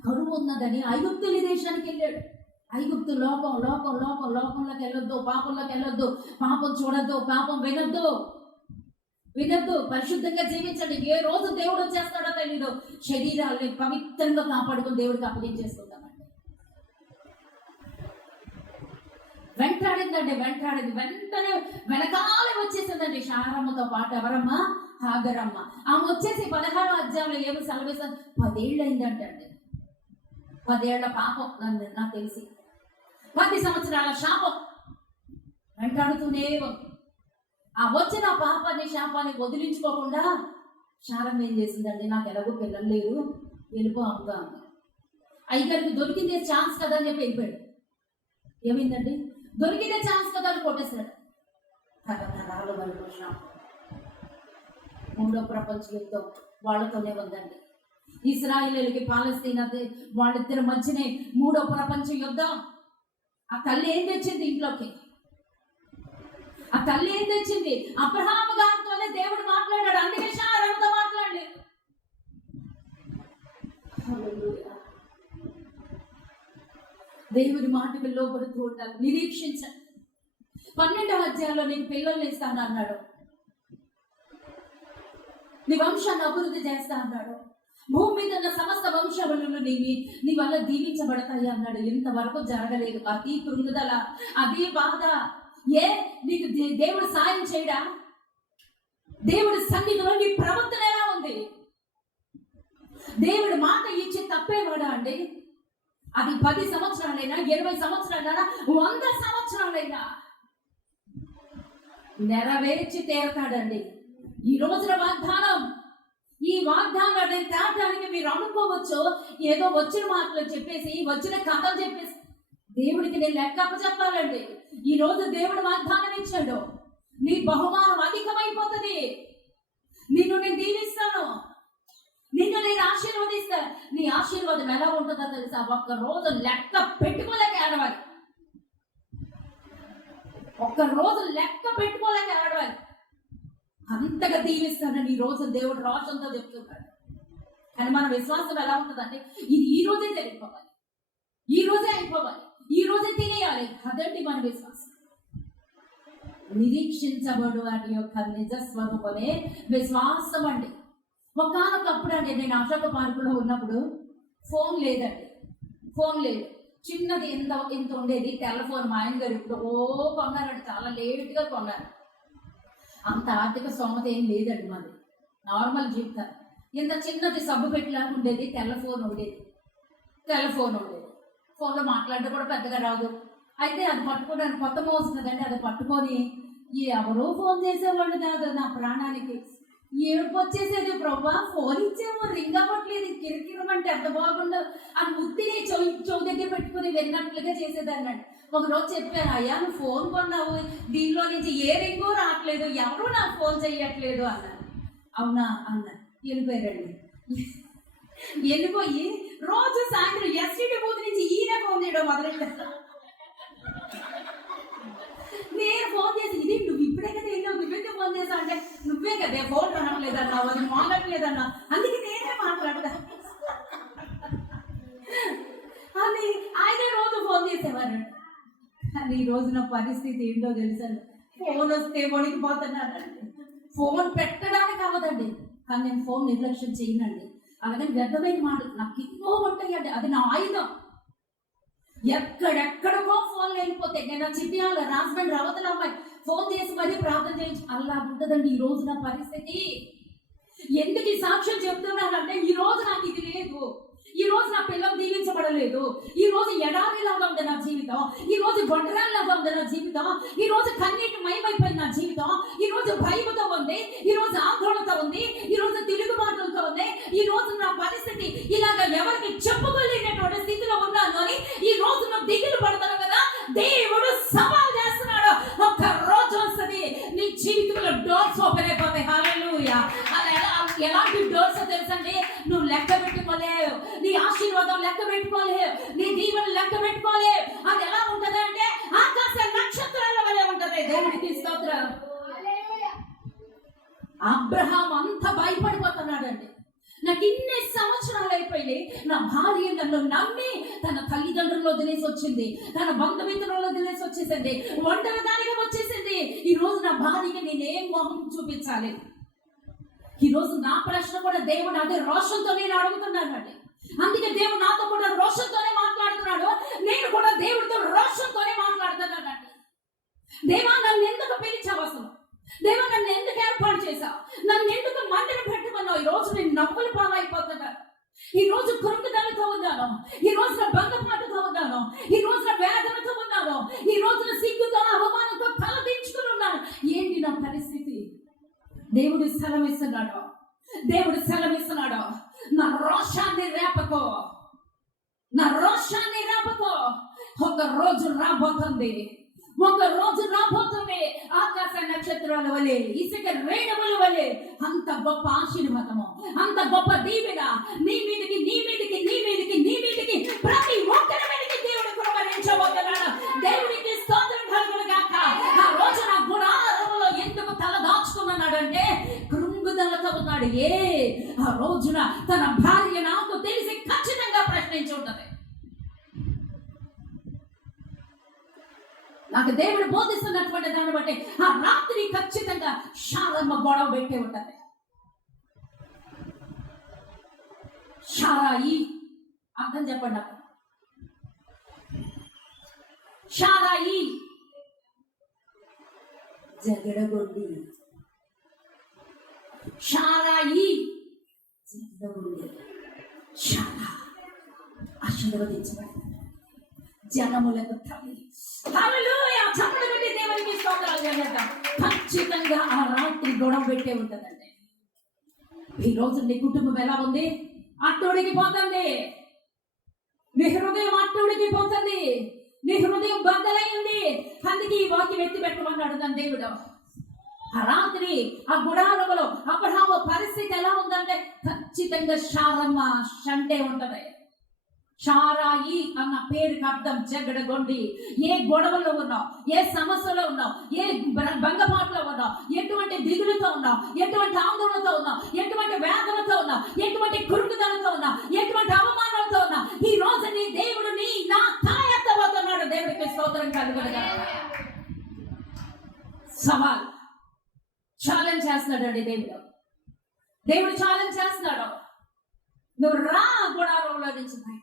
కరువు ఉన్నదని ఐగుప్తుల దేశానికి వెళ్ళాడు. ఐగుప్తు లోకంలోకి వెళ్ళొద్దు, పాపంలోకి వెళ్ళొద్దు, పాపం చూడొద్దు, పాపం వినొద్దు, పరిశుద్ధంగా జీవించండి. ఏ రోజు దేవుడు వచ్చేస్తాడో తెలీదు. శరీరాల్ని పవిత్రంగా కాపాడుకుని దేవుడికి అప్పగించేసుకుందామండి. వెంటాడింది. వెంటనే వెనకాలే వచ్చేసిందండి శారమ్మతో పాటు. ఎవరమ్మా? హాగరమ్మ. ఆమె వచ్చేసి 16వ అధ్యాయంలో ఏమో సెలవిస్తారు, 10 ఏళ్ళు అయిందంటండి. 10 ఏళ్ల పాపం నన్ను నాకు తెలిసి 10 సంవత్సరాల శాపం వెంటాడుతూనే ఉంది. ఆ వచ్చిన పాపాన్ని శాపాన్ని వదిలించుకోకుండా శారం ఏం చేసిందండి, నాకు ఎలాగో పిల్లలు లేరు, వెళ్ళిపో అమ్ముతా అంది. అయ్యగారికి దొరికిందే ఛాన్స్ కదా అని చెప్పి వెళ్ళిపోయాడు. ఏమైందండి, దొరికిందే ఛాన్స్ కదా అని కొట్టేశాడు. తరతరాలు వరకు శాపం. 3వ ప్రపంచ యుద్ధం వాళ్ళతోనే ఉందండి. ఇశ్రాయేలీయులకి పాలస్తీనా వాళ్ళిద్దరి మధ్యనే 3వ ప్రపంచ యుద్ధం. ఆ తల్లి ఏం తెచ్చింది ఇంట్లోకి? ఆ తల్లి ఏం తెచ్చింది? అబ్రహాము గారితోనే దేవుడు మాట్లాడాడు, అందుకే శారంతో మాట్లాడలేదు. దేవుడి మాటకు లోబడుతూ ఉండాలి, నిరీక్షించండి. 12వ అధ్యాయంలో నీకు పిల్లల్ని ఇస్తాను అన్నాడు, నీ వంశాన్ని అభివృద్ధి చేస్తా అన్నాడు, భూమి మీద ఉన్న సమస్త వంశములను నీ వల్ల దీవించబడతాయి అన్నాడు. ఇంతవరకు జరగలేదు. అతి కృంగుదల, అదే బాధ. ఏ నీకు దేవుడు సాయం చేయడా? దేవుడి సన్నిధిలో నీ ప్రవర్తన ఎలా ఉంది? దేవుడి మాట ఇచ్చి తప్పేవాడా అండి? అది 10 సంవత్సరాలైనా 20 సంవత్సరాలైనా 100 సంవత్సరాలైనా నెరవేర్చి తీరతాడండి. ఈ రోజున వాగ్దానం, ఈ వాగ్దానాన్ని తేటానికి మీరు అనుకోవచ్చు, ఏదో వచ్చిన మాటలు చెప్పేసి, వచ్చిన కథలు చెప్పేసి దేవుడికి నేను లెక్కప్ప చెప్పాలండి. ఈ రోజు దేవుడు వాగ్దానం ఇచ్చాడు, నీ బహుమానం అధికమైపోతుంది, నిన్ను నేను దీవిస్తాను, నిన్ను నేను ఆశీర్వదిస్తాను. నీ ఆశీర్వాదం ఎలా ఉంటుందో తెలుసా? ఒక్క రోజు లెక్క పెట్టుకోలేక ఏడవాలి, ఒక్క రోజు లెక్క పెట్టుకోలేక ఏడవాలి, అంతగా దీవిస్తానని ఈ రోజు దేవుడు రోషంతో చెప్తున్నాడు. కానీ మన విశ్వాసం ఎలా ఉంటుందంటే, ఇది ఈ రోజే జరిగిపోవాలి, ఈ రోజే అయిపోవాలి, ఈ రోజే తినేయాలి. అదండి మన విశ్వాసం. నిరీక్షించబడు వాటి యొక్క నిజ స్వరూపమే విశ్వాసం అండి. ఒకనొకప్పుడు అండి, నేను అశోక పార్కులో ఉన్నప్పుడు ఫోన్ లేదండి, ఫోన్ లేదు, చిన్నది ఇంత ఉండేది టెలిఫోన్. మా ఆయన గారు ఇప్పుడు కొన్నారండి, చాలా లేట్గా కొన్నారు. అంత ఆర్థిక స్తోమత ఏం లేదండి మాది, నార్మల్ జీవితం. ఇంత చిన్నది సబ్బు పెట్టిలాగా ఉండేది, టెలిఫోన్ ఉండేది. ఫోన్లో మాట్లాడడం కూడా పెద్దగా రాదు. అయితే అది పట్టుకోవడానికి కొత్త మోసం కదండి, అది పట్టుకొని ఎవరో ఫోన్ చేసేవాళ్ళు కాదు, నా ప్రాణానికి ఏడుపు వచ్చేసేది. ప్రభా ఫోన్ ఇచ్చేమో, రింగ్ అవ్వట్లేదు, కిరికిరమంటే ఎంత బాగుండదు అని ఉత్తిని చెవు దగ్గర పెట్టుకుని విన్నట్లుగా చేసేదాన్ని. ఒకరోజు చెప్పాను, అయ్యా నువ్వు ఫోన్ కొన్నావు, దీనిలో నుంచి ఏ రింగో రావట్లేదు, ఎవరు నాకు ఫోన్ చెయ్యట్లేదు అన్నారు. అవునా అన్నారు. వెళ్ళిపోయారండి. వెళ్ళిపోయి రోజు సాయంత్రం ఎస్టీడీ బూత్ నుంచి ఈయన ఫోన్ చేయడం మొదలెట్టారు. నేను ఫోన్ చేసి, ఇది నువ్వు ఇప్పుడే కదా వెళ్ళావు, నువ్వైతే ఫోన్ చేసావు అంటే, నువ్వే కదే ఫోన్ రావట్లేదన్నావు, అది మాట్లాడలేదన్నా, అందుకే నేనే మాట్లాడతా అని ఆయన రోజు ఫోన్ చేసేవారు. కానీ ఈ రోజు నా పరిస్థితి ఏంటో తెలుసండి, ఫోన్ వస్తే వణికిపోతున్నానండి. ఫోన్ పెట్టడానికి అవ్వదండి, కానీ నేను ఫోన్ నిర్లక్ష్యం చేయనండి. అలాగే వ్యర్థమైన మాట నాకు ఎన్నో ఉంటాయండి, అది నా ఆయుధం. ఎక్కడెక్కడికో ఫోన్లు వెళ్ళిపోతే, నేను చిట్యాల రాజమండ్రి అవతల అమ్మాయి ఫోన్ చేసి మరీ ప్రార్థన చేయించి అలా ఉంటుందండి ఈ రోజు నా పరిస్థితి. ఎందుకు ఈ సాక్ష్యం చెప్తున్నానంటే, ఈ రోజు నాకు ఇది లేదు, ఈ రోజు నా పిల్లలు దీవించబడలేదు, ఈ రోజు ఎడారిలాగా ఉంది నా జీవితం, ఈ రోజు గొడ్రాల్లాగా ఉంది నా జీవితం, ఈ రోజు కన్నీటి మయమైపోయింది నా జీవితం, ఈ రోజు భయముతో ఉంది, ఈ రోజు ఆందోళనతో ఉంది, ఈ రోజు తిరుగుబాటులతో ఉంది, ఈ రోజు నా పరిస్థితి ఇలాగ ఎవరికి చెప్పుకోలేనటువంటి స్థితిలో ఉన్నాను అని ఈ రోజు నువ్వు దిగులు పడతాను కదా. దేవుడు సవాల్ చేస్తున్నాడు, ఒక్క రోజు వస్తుంది నీ జీవితంలో డోర్స్ ఓపెన్ అయిపోతాయి. హల్లెలూయా. ఎలాంటి డోర్స్ తెలుసండి, నువ్వు లెక్క పెట్టుకోలేవు, నీ ఆశీర్వాదం లెక్క పెట్టుకోలేవు, నీ దీవెన లెక్క పెట్టుకోలేవు. అది ఎలా ఉంటది అంటే ఆకాశ నక్షత్రాల వలె ఉంటది. దేవుడికి స్తోత్రం. అబ్రహాం అంత భయపడిపోతున్నాడండి, నాకు ఇన్ని సంవత్సరాలు అయిపోయింది, నా భార్య నన్ను నమ్మి తన తల్లిదండ్రులు వదిలేసి వచ్చింది, తన బంధుమిత్రులు వదిలేసి వచ్చేసింది, ఒంటరి దానిగా వచ్చేసింది. ఈ రోజు నా భార్యకి నేనేం మొహం చూపించాలి? ఈ రోజు నా ప్రశ్న కూడా దేవుడు అదే రోషంతో నేను అడుగుతున్నానండి. అందుకే దేవుడు నాతో కూడా రోషంతోనే మాట్లాడుతున్నాడు, నేను కూడా దేవుడితో రోషంతోనే మాట్లాడుతున్నానండి. దేవా నన్ను ఎందుకు పిలిచావు, అసలు దేవా నన్ను ఎందుకు ఏర్పాటు చేశావు, నన్ను ఎందుకు మందిని పెట్టుకున్నావు? ఈ రోజు నేను నవ్వులు పాలైపోతున్నాను, ఈ రోజు కృంగుదలతో ఉన్నాను, ఈ రోజున బంధపాటుతో ఉన్నాను, ఈ రోజున వేదనతో ఉన్నాను, ఈ రోజున సిగ్గుతో అవమానంతో తలదించుకుని ఉన్నాను. ఏంటి నా పరిస్థితి? దేవుడు సెలవిస్తున్నాడు, దేవుడు సెలవిస్తున్నాడు. నా రోషాన్ని రేపకో, నా రోషాన్ని రేపకో. ఒక రోజు రాబోతుంది, ఒక రోజు రాబోతుంది. ఆకాశ నక్షత్రాల వలె, ఇసుక రేణువుల వలె అంత గొప్ప ఆశీర్వాదము, అంత గొప్ప దీవెన నీ మీదకి, నీ మీదకి, నీ మీదకి, నీ మీదకి, ప్రతి ఒక్కరి మీదకి దేవుడు కుమరించబోతున్నాడు. దేవుడికి స్తోత్రం కలుగును గాక. ఆ రోజు నా గుడారములో ఎందుకు తల దాచుకున్నాడంటే కృంగుదలతో ఉన్నాడు. ఆ రోజున తన భార్య నాకు తెలిసి ఖచ్చితంగా ప్రశ్నించి ఉంటది. నాకు దేవుడు బోధిస్తున్నటువంటి దాన్ని బట్టి ఆ రాత్రి ఖచ్చితంగా శారమ్మ గొడవ పెట్టే ఉంటది. షారాయి అర్థం చెప్పండి నాకు. షారాయి జగడగొండి, షారాయి జగడగొండి. షారా ఆశీర్వదించబడింది, జనములకు తల్లి. హల్లెలూయా! చప్పట్లు కొట్టి దేవునికి స్తోత్రాలు చేద్దాం. ఖచ్చితంగా ఆ రాత్రి గొడవ పెట్టే ఉంటుందండి. ఈ రోజు నీ కుటుంబం ఎలా ఉంది? అట్టోడికి పోతుంది. నీ హృదయం అట్టోడికి పోతుంది. నీ హృదయం బద్దలై ఉంది. అందుకే ఈ వాక్యం ఎత్తి పెట్టమన్నాడు దాని దేవుడు. ఆ రాత్రి ఆ గుడారములో అబ్రహాము పరిస్థితి ఎలా ఉందంటే ఖచ్చితంగా శారమ్మ షంటే ఉంటది. షారాయి అన్న పేరుకి అర్థం జగడగొండి. ఏ గొడవలో ఉన్నావు, ఏ సమస్యలో ఉన్నావు, ఏ భంగపాటులో ఉన్నావు, ఎటువంటి దిగులుతో ఉన్నావు, ఎటువంటి ఆందోళనతో ఉన్నావు, ఎటువంటి వేదనతో ఉన్నావు, ఎటువంటి కురుకుదలతో ఉన్నావు, ఎటువంటి అవమానాలతో ఉన్నావు, ఈ రోజు నీ దేవుడు నా తాయెత్తబోతున్నాడు. దేవుడికి స్తోత్రం కలుగునుగా. సవాల్, ఛాలెంజ్ చేస్తున్నాడండి దేవుడు. దేవుడు ఛాలెంజ్ చేస్తున్నాడు. నువ్వు రా గుడారంలో నుంచి బయట,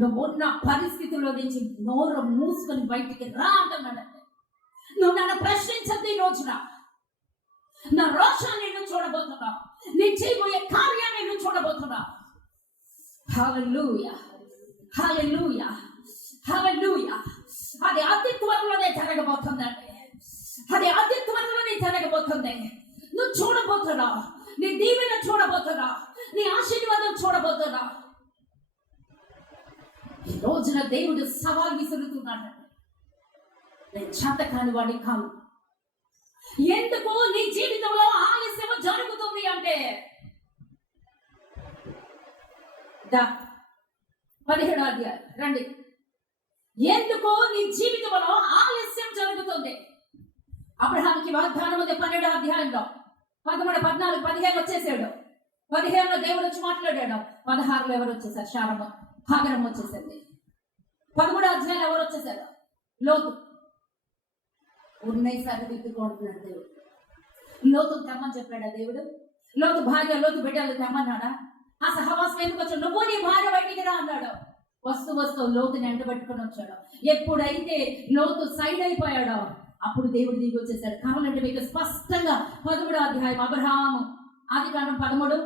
నువ్వు ఉన్న పరిస్థితుల్లో నుంచి నోరు మూసుకొని బయటికి రా అంటున్నాడంటే. నువ్వు నన్ను ప్రశ్నించద్దు. ఈ రోజున నా రోషాన్ని నువ్వు చూడబోతున్నా, నేను చేయబోయే కార్యాన్ని నువ్వు చూడబోతున్నా. హల్లెలూయా, హల్లెలూయా, హల్లెలూయా. అది అతి త్వరలోనే జరగబోతుందండి. అది అతి త్వరలోనే జరగబోతుంది. నువ్వు చూడబోతున్నావు, నీ దీవెన చూడబోతున్నావు, నీ ఆశీర్వాదం చూడబోతున్నావు. ఈ రోజున దేవుడు సవాల్ విసురుతున్నాడు. నేను చేతకాని వాడిని కాను. ఎందుకు నీ జీవితంలో ఆలస్యం జరుగుతుంది అంటే 17వ అధ్యాయం రండి. ఎందుకు నీ జీవితంలో ఆలస్యం జరుగుతుంది? అబ్రహాముకి వాగ్దానం ఉంది 12వ అధ్యాయంలో 13, 14, 15 వచ్చేసాడు. 15లో దేవుడు వచ్చి మాట్లాడాడు. 16లో ఎవరు వచ్చేసారు? శారమ్మ, హాగరం వచ్చేసింది. 13వ అధ్యాయంలో ఎవరు వచ్చేసారు? లోతు. ఉన్నైసారి దిద్దుకుంటున్నాడు దేవుడు. లోతు తెమ్మని చెప్పాడా దేవుడు? లోతు భార్య, లోతు బిడ్డలు తెమ్మన్నాడా? ఆ సహవాసం ఎందుకు వచ్చాడు? నువ్వు నీ భార్య బయటికి రా అన్నాడు. వస్తూ లోతుని ఎండబెట్టుకుని వచ్చాడు. ఎప్పుడైతే లోతు సైడ్ అయిపోయాడో అప్పుడు దేవుడు దిగి వచ్చేసాడు. కావాలంటే మీకు స్పష్టంగా 13వ అధ్యాయం అబ్రహాము ఆదికాండం 13,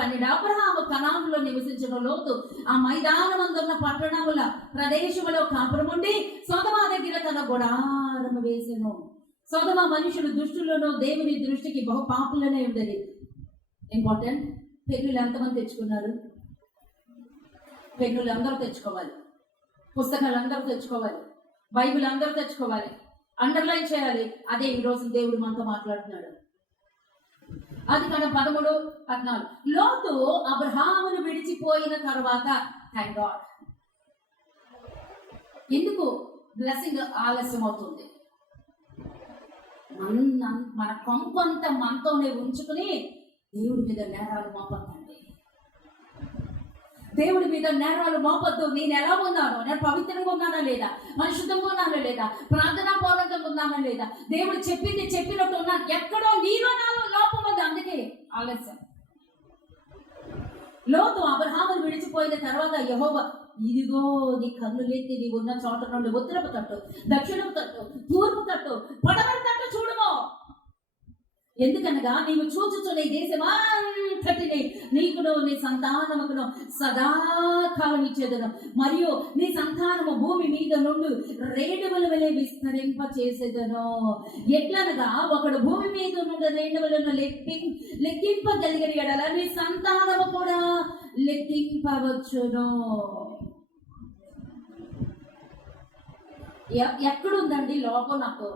12. అబ్రహాము కనానులో నివసించిన లోతు ఆ మైదానమందున్న పట్టణముల ప్రదేశములో కాపురముండి సొదొమ దగ్గర తన గుడారము వేసెను. సొదొమ మనుషులు దుష్టులను దేవుని దృష్టికి బహు పాపులనే ఉండేది. ఇంపార్టెంట్. పెన్నులు ఎంతమంది తెచ్చుకున్నారు? పెన్నులు అందరూ తెచ్చుకోవాలి, పుస్తకాలు అందరూ తెచ్చుకోవాలి, బైబిల్ అందరూ తెచ్చుకోవాలి, అండర్లైన్ చేయాలి. అదే ఈరోజు దేవుడు మనతో మాట్లాడుతున్నాడు. ఆదికాండం 13, 14. లోతు అబ్రహామును విడిచిపోయిన తర్వాత, థాంక్ గాడ్. ఎందుకు బ్లెస్సింగ్ ఆలస్యం అవుతుంది? మన కొంపంతా మనతోనే ఉంచుకుని దేవుడి మీద నేరాలు మోపద్దండి. దేవుడి మీద నేరాలు మోపద్దు. నేను ఎలా ఉన్నాను? నేను పవిత్రంగా ఉన్నానా లేదా? పరిశుద్ధంగా ఉన్నానా లేదా? ప్రార్థనా పూర్వకంగా ఉన్నానా లేదా? దేవుడు చెప్పింది చెప్పినట్టు ఉన్నాను. ఎక్కడో నీలో నాలో లోపం ఉంది. అందుకే ఆలస్యం. లోతు అబ్రహామును విడిచిపోయిన తర్వాత యెహోవా, ఇదిగో నీ కన్నులెత్తి నీ ఉన్న చోట నుండి ఉత్తరపు తట్టు, దక్షిణపు తట్టు, తూర్పు తట్టు, పడమర తట్టు చూడము. ఎందుకనగా నీవు చూచుచున్న ఈ దేశమంతటిని నీకును నీ సంతానముకును సదాకాలం ఇచ్చేదను, మరియు నీ సంతానము భూమి మీద నుండి రేణువుల వలె విస్తరింప చేసేదను. ఎట్లనగా ఒకడు భూమి మీద నుండి రేణువులను లెక్కింపగలిగిన ఎడల నీ సంతానము కూడా లెక్కింపవచ్చును. ఎక్కడుందండి లోపం? నాకు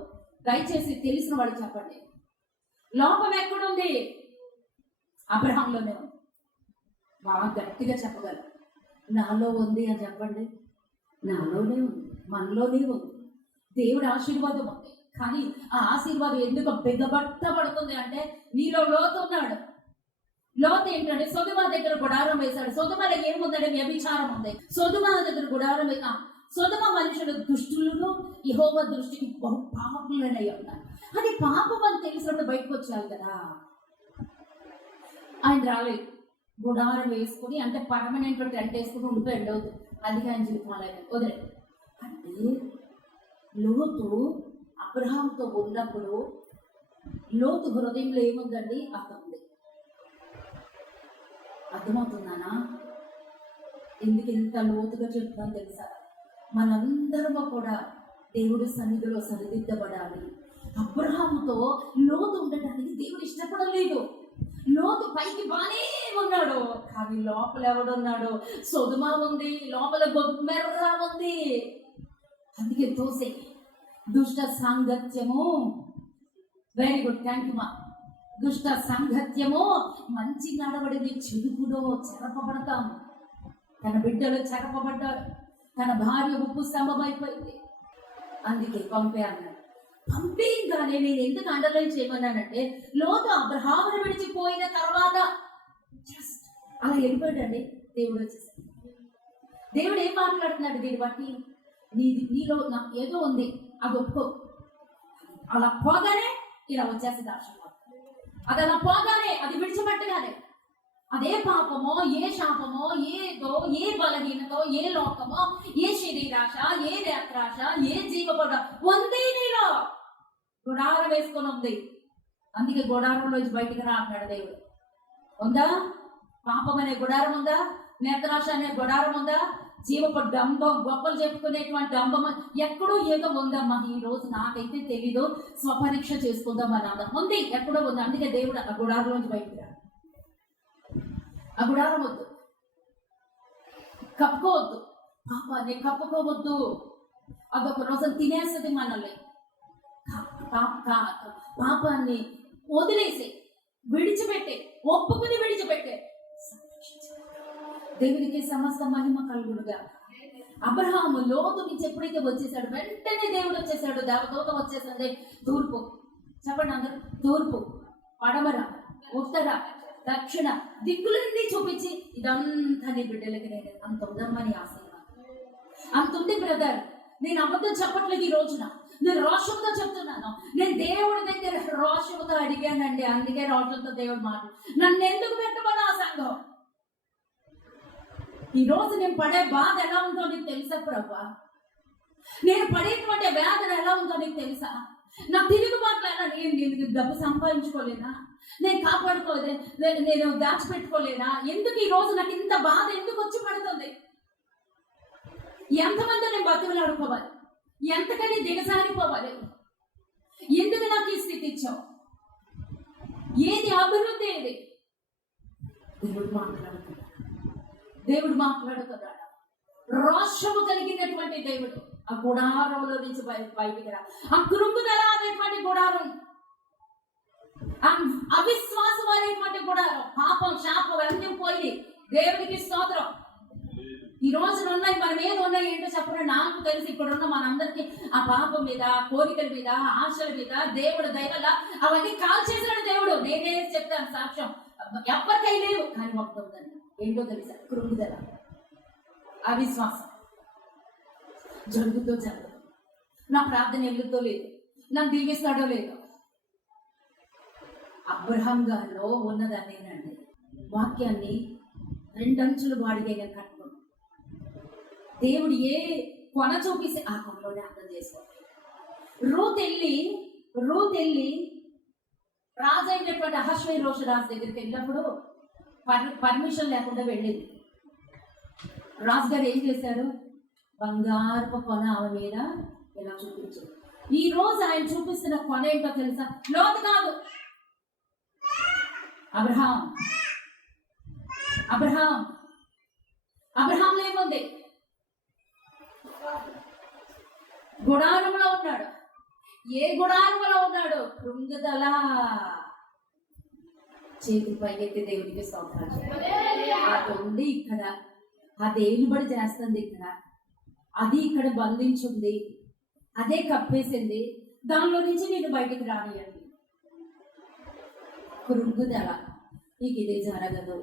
దయచేసి తెలిసిన వాడు చెప్పండి. లోపం ఎక్కడుంది? అబ్రహాంలోనే ఉంది. బాగా గట్టిగా చెప్పగలరు. నాలో ఉంది అని చెప్పండి. నాలోనే ఉంది, మనలోనే ఉంది. దేవుడి ఆశీర్వాదం ఉంది. కానీ ఆ ఆశీర్వాదం ఎందుకు బిగబట్టబడుతుంది అంటే నీలో లోతు ఉన్నాడు. లోతు ఏంటంటే సొదొమ దగ్గర గుడారం వేశాడు. సొదొమలో ఏముందంటే వ్యభిచారం ఉంది. సొదొమ దగ్గర గుడారం వేసా. సొదొమ మనుషులు దుష్టులను యెహోవా దృష్టికి బహు పాపులనై ఉన్నారు. అది పాపం అని తెలిసినప్పుడు బయటకు వచ్చేయాలి కదా. ఆయన రాలేదు. గుడారం వేసుకుని అంటే పర్మనెంట్ టెంట్ వేసుకుని ఉండిపోయాడు లోతు. అందుకే ఆయన జీవితం వదిలే. అంటే లోతు అబ్రహాంతో ఉన్నప్పుడు లోతు హృదయంలో ఏముందండి? అతనుంది. అర్థమవుతుందానా? ఎందుకు ఇంత లోతుగా చెప్తున్నాను తెలుసా? మనందరము కూడా దేవుడి సన్నిధిలో సరిదిద్దబడాలి. అబ్రహాముతో లోతు ఉండటానికి దేవుడు ఇష్టపడలేదు. లోతు పైకి బానే ఉన్నాడు, కానీ లోపల ఎవడున్నాడు? సొదొమ ఉంది, లోపల గొమ్మెర్రా ఉంది. అందుకే తోసే దుష్ట సాంగత్యము. వెరీ గుడ్, థ్యాంక్ యూ మా. దుష్ట సాంగత్యము మంచి నడవడిని చెడుపులో చెరపబడతాం. తన బిడ్డలు చెరపబడ్డారు. తన భార్య ఉప్పు స్తంభం అయిపోయింది. అందుకే పంపే అన్నాడు. పంపేగానే నేను ఎందుకు అండర్లైన్ చేయమన్నానంటే లోతు అబ్రహామును విడిచిపోయిన తర్వాత జస్ట్ అలా వెళ్ళిపోయాడండి. దేవుడు వచ్చేసాడు. దేవుడు ఏం మాట్లాడుతున్నాడు దీన్ని బట్టి? నీలో ఏదో ఉంది, అది ఒప్పుకో. అలా పోగానే ఇలా వచ్చేస్తుంది ఆశీర్వాదం. అది అలా పోగానే, అది విడిచిపెట్టగానే అదే పాపమో, ఏ శాపమో, ఏదో, ఏ బలహీనతో, ఏ లోకమో, ఏ శరీరాశ, ఏ నేత్రాశ, ఏ జీవపడ ఉంది నీలో. గుడారం వేసుకొని ఉంది. అందుకే గుడారంలోంచి బయటికి రా అన్నాడు దేవుడు. ఉందా? పాపం అనే గుడారం ఉందా? నేత్రాశ అనే గుడారం ఉందా? జీవపు డంబం, గొప్పలు చెప్పుకునేటువంటి డంబం ఎక్కడో ఏదో ఉందమ్మా. ఈ రోజు నాకైతే తెలీదు, స్వపరీక్ష చేసుకుందాం అని అందం ఉంది. ఎక్కడో ఉంది. అందుకే దేవుడు ఆ గుడారంలోంచి బయటికి రా. ఆ గుడారం వద్దు, కప్పుకోవద్దు, పాపాన్ని కప్పుకోవద్దు. అదొక రోజు తినేస్తుంది మనల్ని. పాపాన్ని వదిలేసి విడిచిపెట్టే, ఒప్పుకుని విడిచిపెట్టే దేవునికి సమస్త మహిమ కలుగునుగా. అబ్రహాము లోతు నుంచి ఎప్పుడైతే వచ్చేసాడు, వెంటనే దేవుడు వచ్చేసాడు. దేవదూత వచ్చేసింది. తూర్పు చెప్పండి అందరూ. తూర్పు, పడమర, ఉత్తర, దక్షిణ దిక్కులన్నీ చూపించి ఇదంతా నీ బిడ్డలకి నేను అంత ఉందమ్మని ఆశీర్వాదం. అంత ఉంది బ్రదర్. నేను అబద్ధం చెప్పట్లేదు. ఈ రోజున నేను రోషంతో చెప్తున్నాను. నేను దేవుడి దగ్గర రోషంతో అడిగానండి. అందుకే రోషంతో దేవుడు మాట నన్ను ఎందుకు పెట్టమని ఆ సంఘం. ఈ రోజు నేను పడే బాధ ఎలా ఉందో నీకు తెలుసా ప్రభా? నేను పడేటువంటి వేదన ఎలా ఉందో నీకు తెలుసా? నా తిరుగు మాట్లాడినా నేను డబ్బు సంపాదించుకోలేనా? నేను కాపాడుకోలే, నేను దాచిపెట్టుకోలేనా? ఎందుకు ఈ రోజు నాకు ఇంత బాధ ఎందుకు వచ్చి పడుతుంది? ఎంతమంది నేను బతుకులాడుకోవాలి? ఎంతకని దిగసారిపోవాలి? ఎందుకు నాకు ఈ స్థితి ఇచ్చావు? ఏది అభివృద్ధి? ఏది? దేవుడు మాట్లాడుతున్నాడు. రోషము కలిగినటువంటి దేవుడు ఆ గుడారంలో నుంచి బయటికి రా. ఆ కృంగుదల అనేటువంటి గుడారం, ఆ అవిశ్వాసం అనేటువంటి గుడారం, పాపం శాపం అన్నీ పోయి దేవుడికి స్తోత్రం. ఈ రోజున ఉన్నాయి, మనం ఏది ఉన్నాయి ఏంటో చెప్పండి. నాకు తెలిసి ఇప్పుడున్న మనందరికీ ఆ పాపం మీద, కోరికల మీద, ఆశల మీద దేవుడు దయవల్ల అవన్నీ కాల్ చేసినాడు దేవుడు. నేనే చెప్తాను సాక్ష్యం, ఎవరికై లేవు. కానీ ఒప్పుకుందని ఏంటో తెలుసా? కృంగుదల, అవిశ్వాసం. జరుగుతో జరగదు. నా ప్రార్థన ఎల్లుతో లేదు, నన్ను దీవిస్తాడో లేదు. అబ్రహాం గారిలో ఉన్నదనేనండి. వాక్యాన్ని రెండంచులు వాడిగా కట్టుకోండి. దేవుడు ఏ కొన చూపిస్తే ఆ కొనలోనే అర్థం చేసుకోండి. రూత్ వెళ్ళి రాజు అయినటువంటి అహశ్వేరోషు రాజు దగ్గరికి వెళ్ళినప్పుడు పర్మిషన్ లేకుండా వెళ్ళింది. రాజుగారు ఏం చేశారు? బంగారపు కొన ఆమె మీద ఇలా చూపించారు. ఈ రోజు ఆయన చూపిస్తున్న కొన ఏంటో తెలుసా? లోతు కాదు. అబ్రహాం అబ్రహాం అబ్రహాంలో ఏముంది? గుడారంలో ఉన్నాడు. ఏ గుడారంలో ఉన్నాడు? కృంగుదల. చేతి పైకెత్తి దేవుడికి స్తోత్రాలు. అది ఉంది ఇక్కడ, అది ఏలుబడి చేస్తుంది ఇక్కడ, అది ఇక్కడ బంధించుంది, అదే కప్పేసింది. దానిలో నుంచి నేను బయటికి రానియండి. కృంగుదల. ఇక ఇది జరగదు,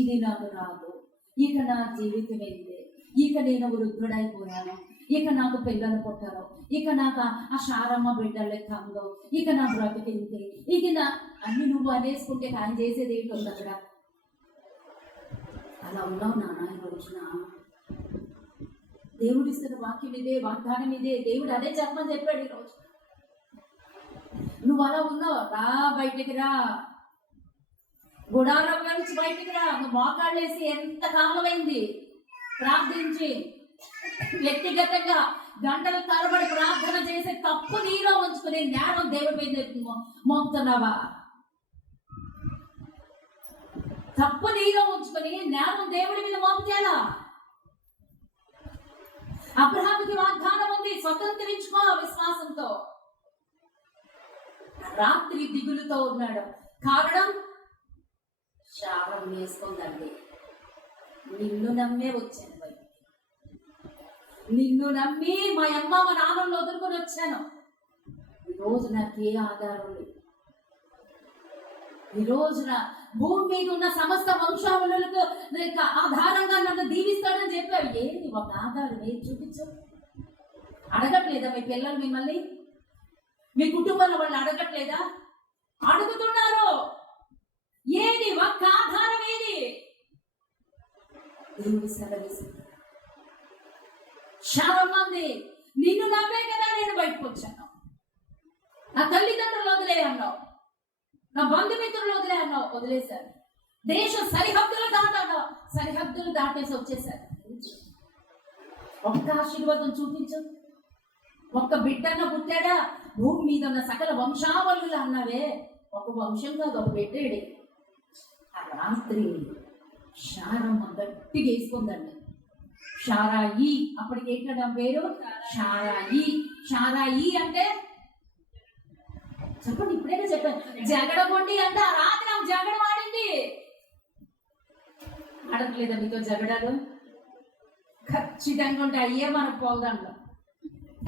ఇది నాకు రాదు, ఇక నా జీవితం ఏంటి, ఇక నేను వృద్ధుడైపోయాను, ఇక నాకు పిల్లలు పుట్టారు, ఇక నాకు ఆ శారమ్మ బిడ్డలు కందో, ఇక నా బ్రతికింది, ఇక నా అన్ని నువ్వు అనేసుకుంటే ఆయన చేసేది ఏంటి ఉంది అక్కడ. అలా ఉన్నావు నాన్న. ఈ రోజున దేవుడు ఇస్తున్న వాక్యం ఇదే, వాగ్దానం ఇదే. దేవుడు అదే చెప్పమని చెప్పాడు. ఈరోజు నువ్వు అలా ఉన్నావు. రా, బయటికి రా. గుడారంలో నుంచి బయటికి రా. నువ్వు మోకాళ్ళేసి ఎంత కాలమైంది ప్రార్థించి, వ్యక్తిగతంగా గంటల తరబడి ప్రార్థన చేసే తప్పు నీలో ఉంచుకుని జ్ఞానం దేవుడి మీద మోపుతున్నావా? తప్పు నీలో ఉంచుకుని జ్ఞానం దేవుడి మీద మోపుతేలా? అబ్రహాముకి వాగ్దానం ఉంది, స్వతంత్రించుకో విశ్వాసంతో. రాత్రి దిగులుతో ఉన్నాడు. కారణం శాపం వేసుకుందండి. నిన్ను నమ్మే వచ్చాను బయట, నిన్ను నమ్మి మా అమ్మ మా నాన్నలు వదులుకొని వచ్చాను. ఈరోజు నాకు ఏ ఆధారం లేదు. ఈ రోజున భూమి మీద ఉన్న సమస్త వంశావళులకు ఆధారంగా నన్ను దీవిస్తాడని చెప్పావు. ఏంటి ఒక ఆధారం? ఏం చూపించవు? అడగట్లేదా మీ పిల్లలు మిమ్మల్ని? మీ కుటుంబంలో వాళ్ళు అడగట్లేదా? అడుగుతున్నారు. ఏది ఒక్క ఆధారం? ఏది? దేవుడి సెలవిస్తుంది. చాలా మంది నిన్ను నమ్మే కదా నేను బయటకు వచ్చాను. నా తల్లిదండ్రులు వదిలే అన్నావు, నా బంధుమిత్రులు వదిలే అన్నావు, వదిలేశారు. దేశ సరిహద్దులు దాటాడు, సరిహద్దులు దాటేసి వచ్చేసారు. ఒక్క ఆశీర్వాదం చూపించు. ఒక్క బిడ్డన్న పుట్టాడా? భూమి మీద ఉన్న సకల వంశావళులు అన్నావే, ఒక వంశం కాదు, ఒక బిడ్డేడి. ఆ రాత్రి శారమ్మ గట్టిగా వేసుకుందండి. షారాయి. అప్పటికి ఏంటంటే పేరు షారాయి. షారాయి అంటే చెప్పండి, ఇప్పుడైనా చెప్పాను. జగడగొండి అంటే ఆ రాత్రి ఆమె జగడం ఆడింది. ఆడట్లేదా మీతో జగడాలు? ఖచ్చితంగా ఉంటాయి. అయ్యే మనకు పోదాంట్లో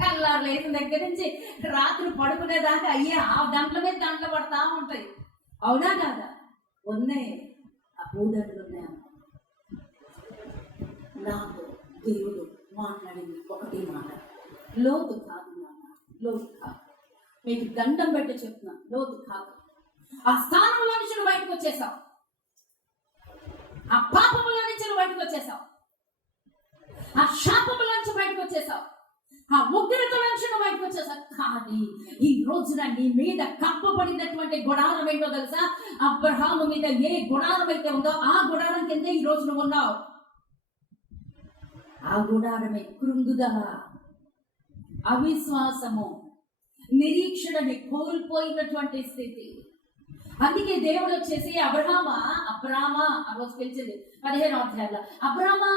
తెల్లారు లేచిన దగ్గర నుంచి రాత్రి పడుకునేదాకా అయ్యే ఆ గంటల మీద గంటలు పడతా ఉంటాయి. అవునా కాదా? ఉన్నాయి. ఆ పూదండలు ఉన్నాయి. నాకు దేవుడు మాట్లాడింది ఒకటి మాట, లోతు కాదు నాన్న, లోతు కాదు. మీకు దండం పెట్టి చెప్తున్నాను, లోతు కాదు. ఆ స్థానంలో నుంచి నువ్వు బయటకు వచ్చేసావు. ఆ పాపముల నుంచి నువ్వు బయటకు వచ్చేసావు. ఆ శాపముల నుంచి బయటకు వచ్చేసావు. ఆ ఉగ్రత నుంచి నువ్వు బయటకు వచ్చేసావు. కానీ ఈ రోజున నీ మీద కప్పబడినటువంటి గుడారం ఏంటో తెలుసా? అబ్రహాము మీద ఏ గుడారం అయితే ఉందో ఆ గుడారం కింద ఈ రోజు నువ్వు ఉన్నావు. ఆ గుడారమే కృంగుదల, అవిశ్వాసము, నిరీక్షణని కోల్పోయినటువంటి స్థితి. అందుకే దేవుడు వచ్చేసి అబ్రహామా అబ్రామా ఆ రోజు పిలిచింది 15వ అధ్యాయంలో. అబ్రామా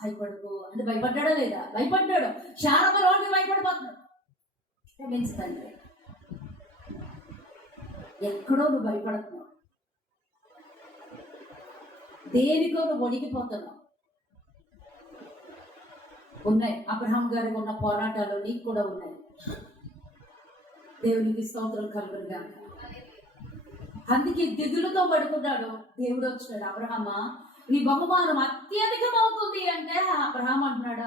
భయపడుకో అంటే భయపడ్డాడా లేదా? భయపడ్డాడు. శారమ్మ రోజు భయపడిపోతున్నాడు. క్షమించండి, ఎక్కడో నువ్వు భయపడుతున్నావు, దేనికో నువ్వు వణికిపోతున్నావు. ఉన్నాయి. అబ్రహాం గారికి ఉన్న పోరాటాలు నీకు కూడా ఉన్నాయి. దేవునికి స్తోత్రం కలుగునుగా. అందుకే దిగులుతో పడుకున్నాడు. దేవుడు వచ్చాడు, అబ్రహామా నీ బహుమానం అత్యధికం అవుతుంది అంటే అబ్రహాం అంటున్నాడు,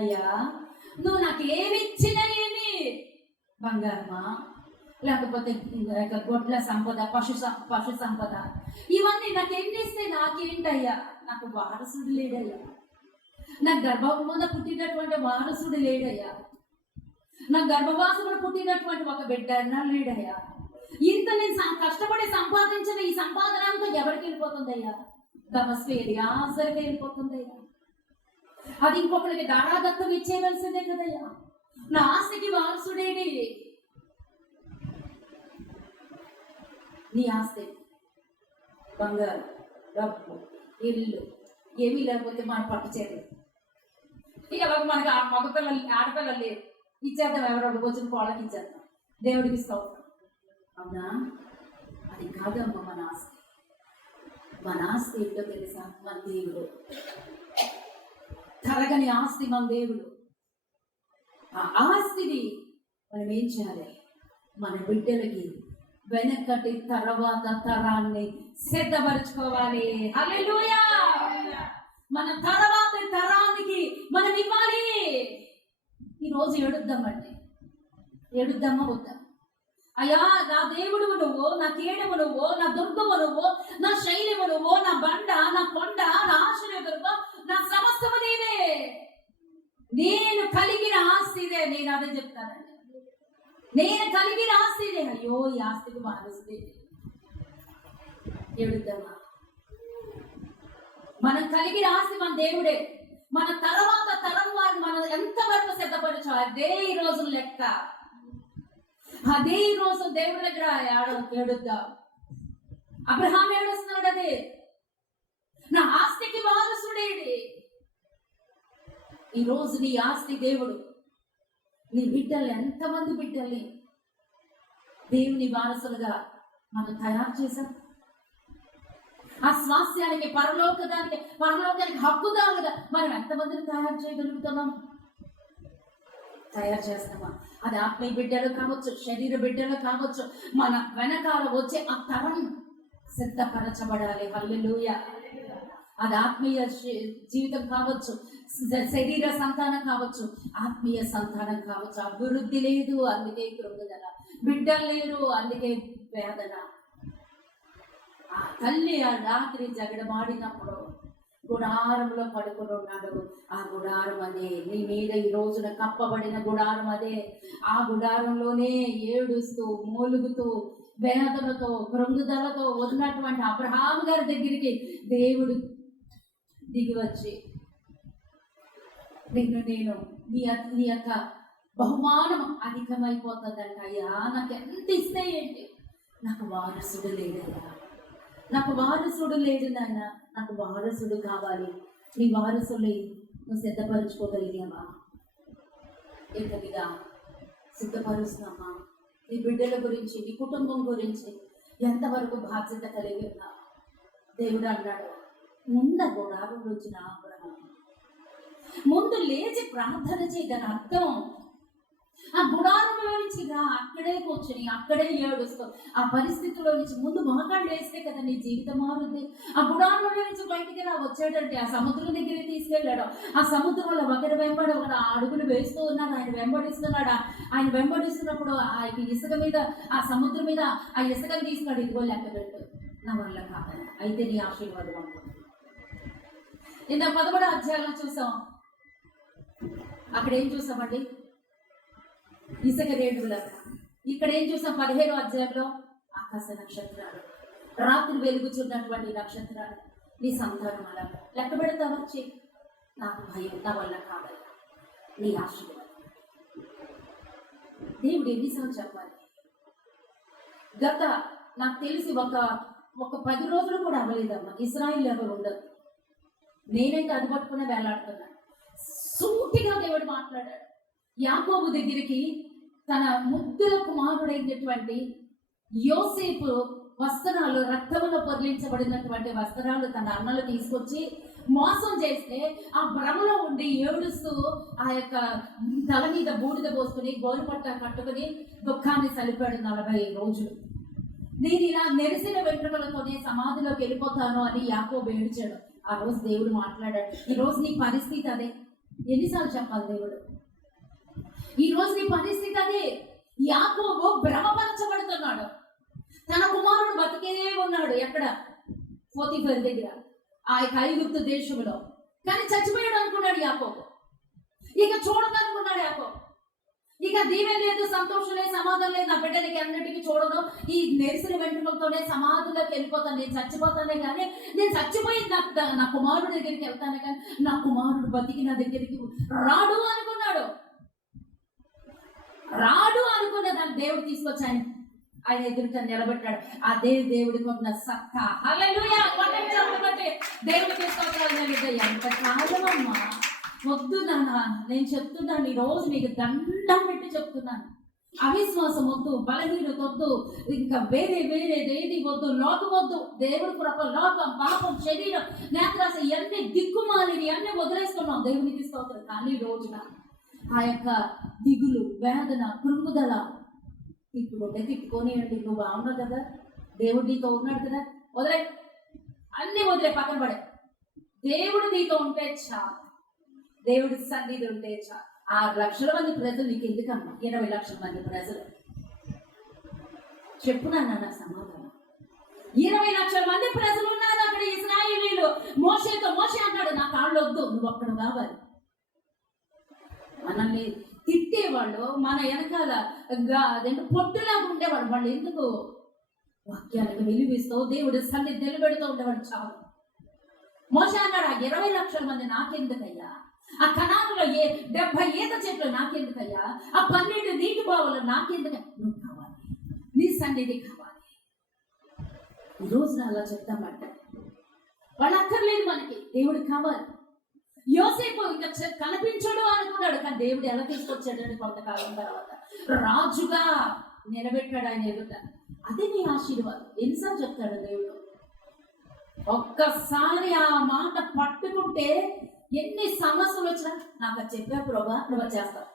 అయ్యా నువ్వు నాకు ఏమి ఇచ్చినా ఏమి, బంగారమా లేకపోతే గొడ్ల సంపద, పశు సంపద, ఇవన్నీ నాకు ఎన్ని ఇస్తే నాకేంటయ్యా? నాకు వారసుడు లేడయ్యా, నా గర్భమున పుట్టినటువంటి వారసుడు లేడయ్యా, నా గర్భవాసమును పుట్టినటువంటి ఒక బిడ్డ లేడయ్యా, ఇంత నేను కష్టపడి సంపాదించిన ఈ సంపాదన అంతా ఎవరికి వెళ్ళిపోతుందయ్యా? దమస్కు ఎలియాజరుకి వెళ్ళిపోతుందయ్యా. అది ఇంకొకరికి దారాదత్తం ఇచ్చేయవలసిందే కదయ్యా. నా ఆస్తికి వారసుడేడి. నీ ఆస్తి బంగారు, డబ్బు, ఇల్లు ఏమీ లేకపోతే మన పట్టు చేతులు ఇలాగ మనకి మగపిల్లలు ఆడపిల్లలు లేరు, ఇచ్చేద్దాం, ఎవరో వచ్చిన కోళ్ళకి ఇచ్చేద్దాం, దేవుడికి ఇస్తాం. అవునా? అది కాదమ్మ మన ఆస్తి. మన ఆస్తి ఏంటో తెలుసా? మన దేవుడు. తరగని ఆస్తి మన దేవుడు. ఆ ఆస్తిని మనం ఏం చేయాలి? మన బిడ్డలకి వెనకటి తర్వాత తరాన్ని సిద్ధపరచుకోవాలి. హల్లెలూయా! మన తర్వాత తరానికి మనం ఇవ్వాలి. ఈరోజు ఏడుద్దామండి. ఏడుద్దామా వద్దా? అయ్యా, నా దేవుడువు నువ్వు, నా కేడము నువ్వు, నా దుర్గము నువ్వు, నా శైలము నువ్వు, నా బండ, నా కొండ, నా ఆశ్రయదుర్గం, నా సమస్తము నీవే. నేను కలిగిన ఆస్తిదే. నేను అదే చెప్తానండి. నేను కలిగిన ఆస్తిదే. అయ్యో, ఈ ఆస్తికి వారసుదే. ఏడుద్దామా? మనం కలిగిన ఆస్తి మన దేవుడే. మన తర్వాత తరం వారిని మనం ఎంతవరకు సిద్ధపరచాలి? అదే ఈ రోజు లెక్క. అదే ఈ రోజు దేవుడి దగ్గర ఏడుద్దాం. అబ్రహాం ఏడుస్తున్నాడు. అదే నా ఆస్తికి వారసుడేడి. ఈ రోజు నీ ఆస్తి దేవుడు. నీ బిడ్డలు, ఎంతమంది బిడ్డల్ని దేవుని వారసులుగా మనం తయారు చేశాం. ఆ స్వాస్థ్యానికి, పరలోకానికి హక్కుదారులుగా మనం ఎంతమందిని తయారు చేయగలుగుతున్నాం? తయారు చేస్తామా? అది ఆత్మీయ బిడ్డలు కావచ్చు, శరీర బిడ్డలు కావచ్చు. మన వెనకాల వచ్చే ఆ తరం సిద్ధపరచబడాలి. హల్లెలూయా! అది ఆత్మీయ జీవితం కావచ్చు, శరీర సంతానం కావచ్చు, ఆత్మీయ సంతానం కావచ్చు. అభివృద్ధి లేదు, అందుకే కృంగుదల. బిడ్డలు లేరు, అందుకే వేదన. ఆ తల్లి ఆ రాత్రి జగడమాడినప్పుడు గుడారంలో పడుకుని ఉన్నాడు. ఆ గుడారం అదే నీ మీద ఈ రోజున కప్పబడిన గుడారం అదే. ఆ గుడారంలోనే ఏడుస్తూ, మూలుగుతూ, వేదనతో, కృంగుదలతో ఉన్నటువంటి అబ్రహాం గారి దగ్గరికి దేవుడు దిగి వచ్చి, నేను నీ యొక్క బహుమానం అధికమైపోతుందంట. అయ్యా, నాకు ఎంత ఇస్తే ఏంటి? నాకు వారసుడు లేదయ్యా, నాకు వారసుడు లేదు నాయన, నాకు వారసుడు కావాలి. నీ వారసుని నువ్వు సిద్ధపరచుకోగలిగామా? ఎంతగా సిద్ధపరుస్తున్నామా? నీ బిడ్డల గురించి, నీ కుటుంబం గురించి ఎంతవరకు బాధ్యత కలిగి ఉన్నా? దేవుడు అన్నాడు, ముందు గుడారం నుంచి నా అబ్రహాం ముందు లేచి ప్రార్థన చేయదని అర్థం. ఆ గుడారంలో నుంచి అక్కడే కూర్చొని, అక్కడే ఏడుస్తూ, ఆ పరిస్థితిలో నుంచి ముందు మోకాళ్ళు వేస్తే కదా నీ జీవితం మారుద్ది. ఆ గుడారంలో నుంచి బయటికి వచ్చాడంటే ఆ సముద్రం దగ్గరికి తీసుకెళ్ళాడు. ఆ సముద్రంలో ఒకరి వెంబడి ఒకరు అడుగులు వేస్తూ ఉన్నారు. ఆయన వెంబడిస్తున్నాడు. ఆయన వెంబడిస్తున్నప్పుడు ఆ ఇసుక మీద, ఆ సముద్రం మీద ఆ ఇసుకను తీసుకున్నాడు. ఇదిగో లెక్క పెట్టు, నా వల్ల కాదని, అయితే నీ ఆశీర్వాదం అంటుంది. నిన్న 11వ అధ్యాయంలో చూసాం. అక్కడ ఏం చూసామండి? ఇసుక రేణువులాగా. ఇక్కడ ఏం చూసాం? 15వ అధ్యాయంలో ఆకాశ నక్షత్రాలు, రాత్రి వెలుగుచున్నటువంటి నక్షత్రాలు. నీ సంతానం అలాగా లెక్క పెడతావా? నాకు భయం, నా వల్ల కాదయ్యా, నీ ఆశీర్వాదం. దేవుడు ఎన్నిసార్లు చెప్పాలి? నాకు తెలిసి ఒక 10 రోజులు కూడా అవ్వలేదమ్మా ఇజ్రాయిల్ ఎవరు ఉండదు. నేనైతే అది పట్టుకునే వేలాడుతున్నాను. సూటిగా దేవుడు మాట్లాడాడు. యాకోబు దగ్గరికి తన ముద్దుల కుమారుడైనటువంటి యోసేపు వస్త్రాలు, రక్తములో పొర్లించబడినటువంటి వస్త్రాలు తన అన్నలు తీసుకొచ్చి మోసం చేస్తే, ఆ భ్రమలో ఉండి ఏడుస్తూ ఆ యొక్క తల మీద బూడిద పోసుకుని గోరుపట్ట కట్టుకుని దుఃఖాన్ని సలిపాడు 40 రోజులు. నేను ఇలా నెరిసిన వెంట్రుకలతోనే సమాధిలోకి వెళ్ళిపోతాను అని యాకోబు ఏడ్చాడు. ఆ రోజు దేవుడు మాట్లాడాడు. ఈ రోజు నీ పరిస్థితి అదే. ఎన్నిసార్లు చెప్పాలి దేవుడు? ఈ రోజు నీ పరిస్థితి అదే. యాకోబు భ్రమపరచబడుతున్నాడు. తన కుమారుడు బతికే ఉన్నాడు. ఎక్కడ? పోతీఫర్ దగ్గర, ఆ యొక్క ఐగుప్తు దేశంలో. కానీ చచ్చిపోయాడు అనుకున్నాడు యాకోబు. ఇక చూడదనుకున్నాడు యాకోబు. ఇక దీవెన లేదు, సంతోషం లేదు, సమాధానం లేదు, నా బిడ్డలకి అన్నిటికీ చూడను, ఈ నెరిసిన వెంట్రుకలతోనే సమాధిలోకి వెళ్ళిపోతాను, నేను చచ్చిపోతానే కానీ, నేను చచ్చిపోయి నా కుమారుడు దగ్గరికి వెళ్తానే కానీ నా కుమారుడు బతికి నా దగ్గరికి రాడు అనుకున్నాడు. రాడు అనుకున్న దాన్ని దేవుడు తీసుకొచ్చి ఆయన ఎదురుగా నిలబెట్టాడు. అదే దేవుడికి ఉన్న సత్తా. హల్లెలూయా. దేవుడికి తీసుకొచ్చాడు. ఎంత కాలమమ్మా, వద్దు నాన్న, నేను చెప్తున్నాను ఈ రోజు నీకు దండం పెట్టి చెప్తున్నాను. అవిశ్వాసం వద్దు, బలహీనత వద్దు, ఇంకా వేరేదేది వద్దు, లోకం వద్దు. దేవుడి కృప, లోకం, పాపం, శరీరం, నేత్రాస ఇవన్నీ దిక్కుమాలిని అన్నీ వదిలేసుకున్నాం దేవునికి తీసుకోవచ్చు. కానీ రోజున ఆ యొక్క దిగులు, వేదన, కృంగుదల తిట్టుకొని అండి, నువ్వు బాగున్నావు కదా, దేవుడు నీతో ఉన్నాడు కదా, వదిలే, అన్నీ వదిలే, పక్కన పడే. దేవుడు నీతో ఉంటే చాలు, దేవుడి సన్నిధి ఉంటే చాలు. 6 లక్షల మంది ప్రజలు నీకు ఎందుకమ్మా? 20 లక్షల మంది ప్రజలు చెప్పున్నాను సమాధానం. 20 లక్షల మంది ప్రజలు ఉన్నారు అక్కడ. ఇశ్రాయేలీయులు మోషే అన్నాడు, నా కాళ్ళు వద్దు, నువ్వు అక్కడ కావాలి. మనల్ని తిట్టేవాళ్ళు, మన వెనకాల అదేంటి పొట్టులాగా ఉండేవాడు. వాళ్ళు ఎందుకు? వాక్యాలకు విలువిస్తూ దేవుడి సన్నిధి నిలబెడుతూ ఉండేవాడు. చాలు. మోషే అన్నాడు, ఆ 20 లక్షల మంది నాకెందుకయ్యా? ఆ కణాలలో 70 ఈత చెట్లు నాకెందుకయ్యా? ఆ 12 నీటి బావులు నాకెందుకు? నువ్వు కావాలి, నీ సన్నిధి కావాలి. ఈరోజు అలా చెప్తామంట. వాళ్ళు అక్కర్లేదు, మనకి దేవుడికి కావాలి. యోసేపు ఇంకా కనిపించడు అనుకున్నాడు, కానీ దేవుడు ఎలా తీసుకొచ్చాడని కొంతకాలం తర్వాత రాజుగా నిలబెట్టాడు ఆయన ఎదుట. అదే నీ ఆశీర్వాదం. ఎన్నిసార్లు చెప్తాడు దేవుడు? ఒక్కసారి ఆ మాట పట్టుకుంటే ఎన్ని సమస్యలు వచ్చినా నాకు అది చెప్పా ప్రభా, నువ్వు చేస్తావు,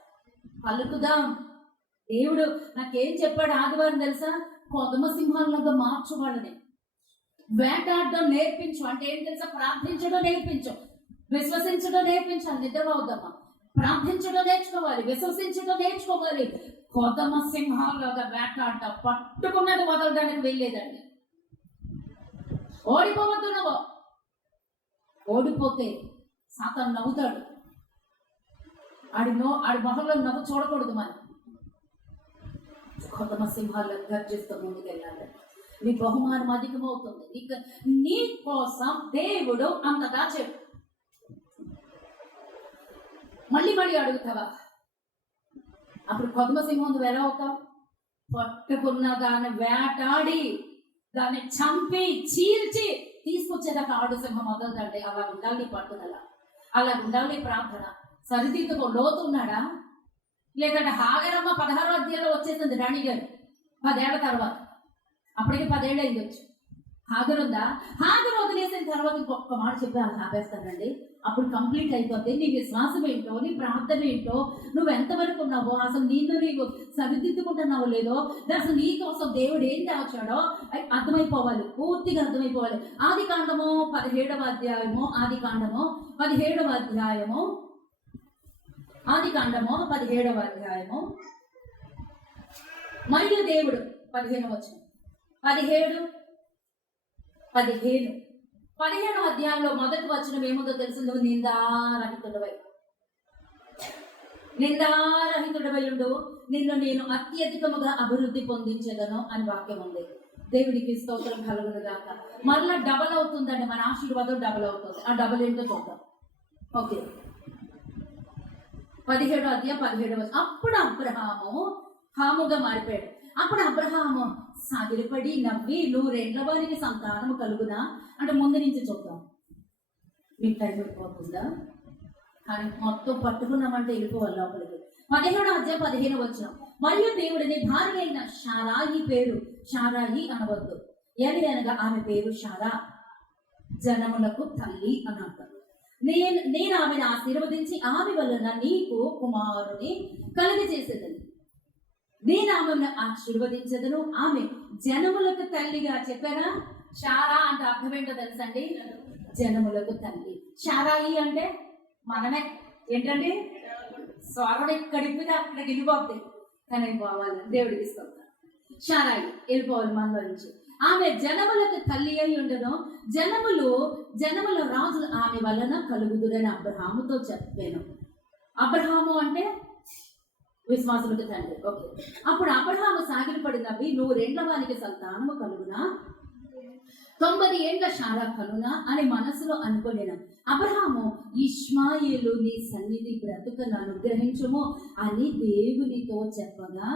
పలుకుదాం. దేవుడు నాకేం చెప్పాడు ఆదివారం తెలుసా? కొదమ సింహాలుగా మార్చు వాళ్ళని, వేటాడడం నేర్పించు. అంటే ఏం తెలుసా? ప్రార్థించడం నేర్పించు, విశ్వసించడం నేర్పించాలి. నిద్రపోవద్దమ్మా, ప్రార్థించడం నేర్చుకోవాలి, విశ్వసించడం నేర్చుకోవాలి. కొదమ సింహాలుగా వేటాడటం, పట్టుకున్నది వదలడానికి వెళ్ళేదండి. ఓడిపోవద్దు నువ్వు. ఓడిపోతే సాతాను నవ్వుతాడు. ఆడి మొహంలో నవ్వు చూడకూడదు. మనం కొదమ సింహాల్లో గర్జిస్తూ ముందుకెళ్ళాలి. నీ బహుమానం అధికమవుతుంది. నీ కోసం దేవుడు అంతగా చెప్పు. మళ్ళీ అడుగుతావా? అప్పుడు కొదమ సింహం నువ్వు ఎలా అవుతావు? పట్టుకున్న దాన్ని వేటాడి, దాన్ని చంపి, చీల్చి తీసుకొచ్చేదాకా ఆడు సింహం మొదలుదండి. అలా ఉండాలి నీ పట్టుదల, అలా ఉండాలి నీ ప్రార్థన. సరిదిద్దుకో. లోతు ఉన్నాడా? లేదంటే హాగరమ్మ 16వ అధ్యాయంలో వచ్చేసింది రాణి గారు 10 ఏళ్ల తర్వాత. అప్పటికి 10 ఏళ్ళు అయ్యొచ్చు. హాగర్ ఉందా? హాగర్ వదిలేసిన తర్వాత ఇంకొక మాట చెప్పి అలా ఆపేస్తానండి. అప్పుడు కంప్లీట్ అయిపోతే నీ విశ్వాసం ఏంటో, నీ ప్రార్థన ఏంటో, నువ్వు ఎంతవరకు ఉన్నావో, అసలు నీవు సరిదిద్దుకుంటున్నావో లేదో, అసలు నీ కోసం దేవుడు ఏం దాచాడో అర్థమైపోవాలి, పూర్తిగా అర్థమైపోవాలి. ఆది కాండము 17వ అధ్యాయము, ఆది కాండము 17వ అధ్యాయము మరియు దేవుడు 15వ వచనం 17వ అధ్యాయంలో మొదటి వచనం ఏముందో తెలుసు? నువ్వు నిందారహితుడవై ఉండు, నిన్ను నేను అత్యధికముగా అభివృద్ధి పొందించేదను అని వాక్యం ఉంది. దేవుడికి స్తోత్రం కలుగును గాక. మళ్ళా డబల్ అవుతుందండి, మన ఆశీర్వాదం డబల్ అవుతుంది. ఆ డబల్ ఏంటో చూద్దాం. ఓకే, 17వ అధ్యాయం 17వ వచనం. అప్పుడు అబ్రహాము హాముగా మారిపోయాడు. అప్పుడు అబ్రహాము సాగిరిపడి నవ్వి, 100 ఏళ్ల వారికి సంతానము కలుగునా అంటే ముందు నుంచి చూద్దాం. మీకు టైం వెళ్ళిపోతుందా? కానీ మొత్తం పట్టుకున్నామంటే వెళ్ళిపోవాలి లోపలికి. 17వ అధ్యాయం 15వ వచనం. మరియు దేవుడిని భార్య అయిన షారాయి పేరు షారాయి అనవద్దు, అనగా ఆమె పేరు షారా, జనములకు తల్లి అని అర్థం. నేను ఆమెను ఆశీర్వదించి ఆమె వలన నీకు కుమారుని కలుగజేసేదని. నేను ఆమెను ఆశీర్వదించదను, ఆమె జనములకు తల్లిగా. చెప్పారా? షారా అంటే అర్థం ఏంటో తెలుసండి? జనములకు తల్లి. షారాయి అంటే మనమే. ఏంటండి? స్వరం ఎక్కడిపోతే అక్కడికి వెళ్ళిపోతుంది. కానీ పోవాలి, దేవుడికి ఇస్తాం. షారాయి వెళ్ళిపోవాలి మనలో నుంచి. ఆమె జనములకు తల్లి అయి ఉండను, జనముల రాజులు ఆమె వలన కలుగుదురని అబ్రహాముతో చెప్పాను. అబ్రహాము అంటే విశ్వాసులకు తండ్రి. ఓకే. అప్పుడు అబ్రహాము సాగిలపడి నవ్వి, నువ్వు 2వ వానికి సంతానము కలుగునా, 90 ఏండ్ల శారా కలునా అని మనసులో అనుకోలేను. అబ్రహాము, ఇష్మాయేలు నీ సన్నిధి బ్రతుకను అనుగ్రహించుము అని దేవునితో చెప్పగా,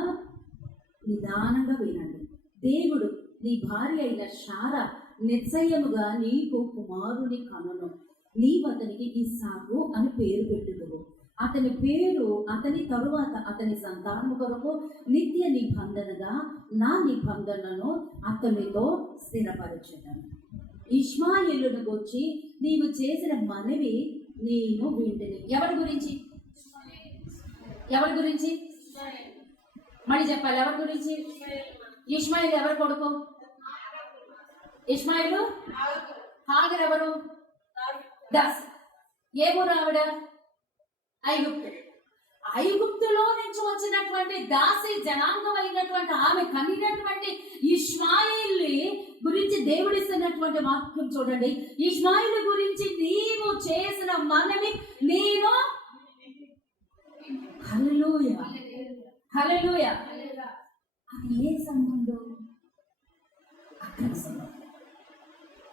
నిదానంగా వినండి, దేవుడు నీ భార్య అయిన శారా నిశ్చయముగా నీకు కుమారుని కనును, నీవు అతనికి ఇస్సాకు అని పేరు పెట్టుదువు. అతని పేరు అతని తరువాత అతని సంతానము కొరకు నిత్య నిబంధనగా నా నిబంధనను అతనితో స్థిరపరచుతాను. ఇష్మాయేలును గురించి నీవు చేసిన మనవి నేను వింటిని. ఎవరి గురించి? ఎవరి గురించి? మళ్ళీ చెప్పాలి, ఎవరి గురించి? ఇష్మాయేలు ఎవరు కొడుకు? ఇష్మాయేలు హాగర్ ఎవరు? దాస్. ఏ ఊరు ఆవిడ? ఐగుప్తు. ఐగుప్తులో నుంచి వచ్చినటువంటి దాసి జనాంగం అయినటువంటి ఆమె కనినటువంటి ఇష్మాయిల్ని గురించి దేవుడిస్తున్నటువంటి వాక్యం చూడండి. ఇష్మాయిల్ గురించి నీవు చేసిన మనవి నేను. హల్లెలూయా, హల్లెలూయా. అది ఏ సంబంధం? అక్కడ సంబంధం.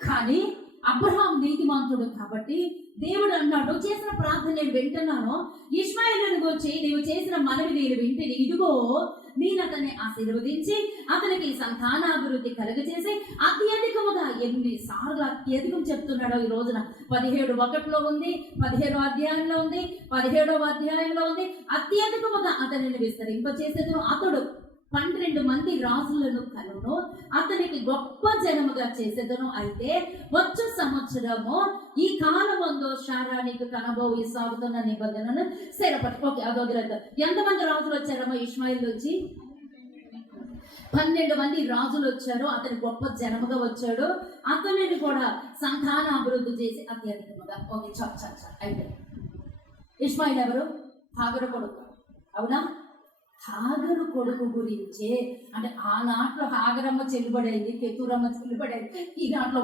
కానీ అబ్రహాం నీతిమంతుడు కాబట్టి దేవుడు అన్నాడు, చేసిన ప్రార్థన నేను వింటున్నాను, ఇష్మాయేలును గురించి నీవు చేసిన మనవి నేను వింటిని, ఇదిగో నేను అతన్ని ఆశీర్వదించి అతనికి సంతానాభివృద్ధి కలుగజేసి అత్యధికముగా. ఎన్నిసార్లు అత్యధికం చెప్తున్నాడో ఈ రోజున. 17:1 ఉంది, 17వ అధ్యాయంలో ఉంది, 17వ అధ్యాయంలో ఉంది. అత్యధికముగా అతనిని విస్తరింపచేసేందుకు అతడు 12 మంది రాజులను కనును, అతనికి గొప్ప జనముగా చేసేదను. అయితే వచ్చు సంవత్సరము ఈ కాలమందు శారా నీకు కనబోవు ఇస్సాకుతోన్న నిబంధనను స్థిరపరచు. ఓకే, అదో గ్రంథం. ఎంతమంది రాజులు వచ్చారమ్మా ఇష్మాయిల్ వచ్చి? 12 మంది రాజులు వచ్చారు. అతని గొప్ప జనముగా వచ్చాడు. అతనిని కూడా సంతాన అభివృద్ధి చేసి అత్యధికముగా. ఓకే, అయితే ఇష్మాయిల్ ఎవరు? హాగరు కొడుకు, అవునా? హాగరు కొడుకు గురించే, అంటే ఆ నాట్లో హాగరమ్మ చెల్లుబడైంది, కెతూరమ్మ చెల్లుబడైంది. ఈ దాంట్లో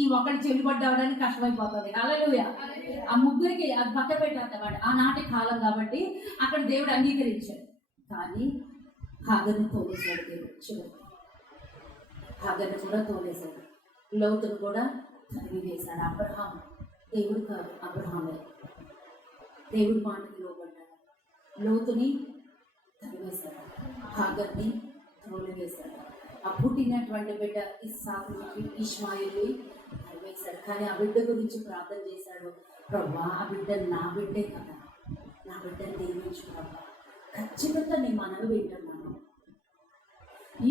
ఈ ఒకటి చెల్లుబడ్డవడానికి కష్టమైపోతుంది. హల్లెలూయా. ఆ ముగ్గురికి అది పక్క పెట్టేస్తాడు. ఆనాటి కాలం కాబట్టి అక్కడ దేవుడు అంగీకరించాడు. కానీ హాగర్ని తోలేశాడు దేవుడు. చివరికి హాగర్ని కూడా తోలేశాడు. లోతును కూడా తరిమి వేశాడు. అబ్రహాం దేవుడు కాదు, అబ్రహామే దేవుడి మాటకి లోబడ్డాడు. లోతుని తరివేశాడు, హాగర్ని తోలివేశాడు. ఆ పుట్టినటువంటి బిడ్డ ఇస్సాకుని, ఇష్మాయిల్ని తరివేశాడు. కానీ ఆ బిడ్డ గురించి ప్రార్థన చేశాడు, ప్రభా ఆ బిడ్డ నా బిడ్డే కదా, నా బిడ్డని దీవించు ప్రభా. ఖచ్చితంగా నేను మనవి వింటున్నాను.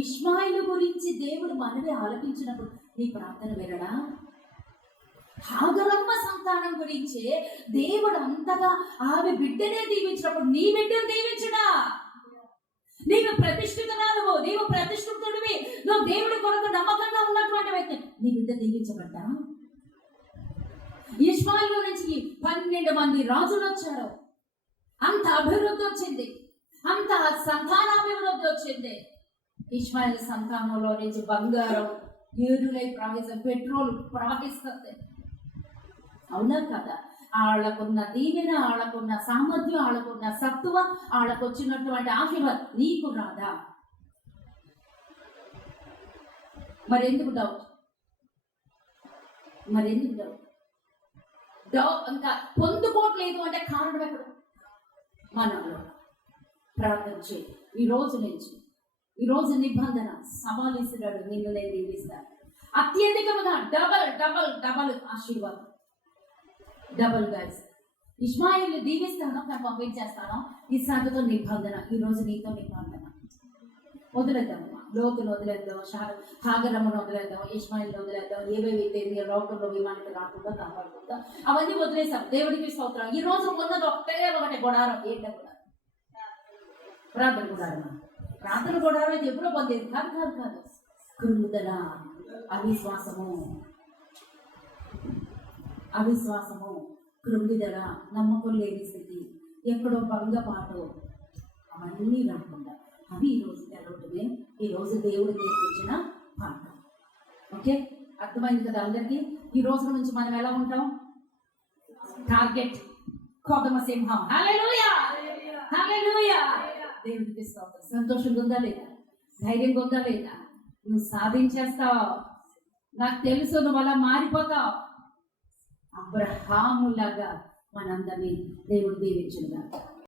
ఇష్మాయిల్ గురించి దేవుడు మనవి ఆలపించినప్పుడు నీ ప్రార్థన వినడా? హాగరమ్మ సంతానం గురించే దేవుడు అంతగా ఆమె బిడ్డనే దీవించినప్పుడు నీ బిడ్డను దీవించడా? నీవు ప్రతిష్ఠితురాలువు, నీవు ప్రతిష్ఠితుడివి, నువ్వు దేవుడి కొరకు నమ్మకంగా ఉన్నటువంటి వ్యక్తి, నీ బిడ్డ దీవించబడ్డా? ఇష్మాయిల్ నుంచి 12 మంది రాజులు వచ్చారు. అంత అభివృద్ధి వచ్చింది, అంత సంతానాభివృద్ధి వచ్చింది. ఇష్మాయిల్ సంతానంలో నుంచి బంగారం ఏరులై ప్రవహిస్తుంది, పెట్రోల్ ప్రవహిస్తుంది. అవునా కదా? వాళ్ళకున్న దీవెన, వాళ్ళకున్న సామర్థ్యం, వాళ్ళకున్న సత్తువ, వాళ్ళకు వచ్చినటువంటి ఆశీర్వాదం నీకు రాదా? మరెందుకు డౌట్? ఇంకా పొందుకోవట్లేదు అంటే కారణం ఎక్కడ? మనలో ప్రార్థన చేయి. ఈ రోజు నిబంధన సవాలిస్తున్నాడు, నిన్ను నేను దీవిస్తాను. అత్యధికముగా డబల్ ఆశీర్వాదం, డబల్ గైస్. ఇష్మాయిల్ని దీవిస్తాను, కానీ పంపించేస్తాను. ఇస్సాకుతో నిబంధన. ఈరోజు నీతో నిబంధన. వదిలేద్దామమ్మా, లోతులు వదిలేద్దాం, హాగరమ్మను వదిలేద్దాం, ఇష్మాయిల్ని వదిలేద్దాం. ఏవేవైతే లోకంలో విమానికి రాకుండా కాపాడుకుందాం, అవన్నీ వదిలేసాం. దేవుడికి స్తోత్రం. ఈ రోజు ఉన్నది ఒకటే గుడారం. ఏంటో గుడారం? ప్రార్థన గుడారమా? ప్రార్థన గుడారం అయితే ఎప్పుడో పొందేది కాదు. కృంగుదల, అవిశ్వాసము, కృంగిదల, నమ్మకం లేని స్థితి, ఎక్కడో భంగపాటు, అవన్నీ రాకుండా అవి ఈరోజు తెలవటమే ఈరోజు దేవుడు నేర్పించిన పాఠం. ఓకే, అర్థమైంది కదా అందరికీ? ఈ రోజు నుంచి మనం ఎలా ఉంటాం? టార్గెట్ కోదమ సింహం. హల్లెలూయా, హల్లెలూయా. దేవుడికి స్తోత్రం. సంతోషంగా ఉందా లేదా? ధైర్యంగా ఉందా లేదా? నువ్వు సాధించేస్తావు. నాకు తెలుసు నువ్వు అలా మారిపోతావు. అబ్రహాములాగా మనందరినీ దేవుడు దీవించుగాక.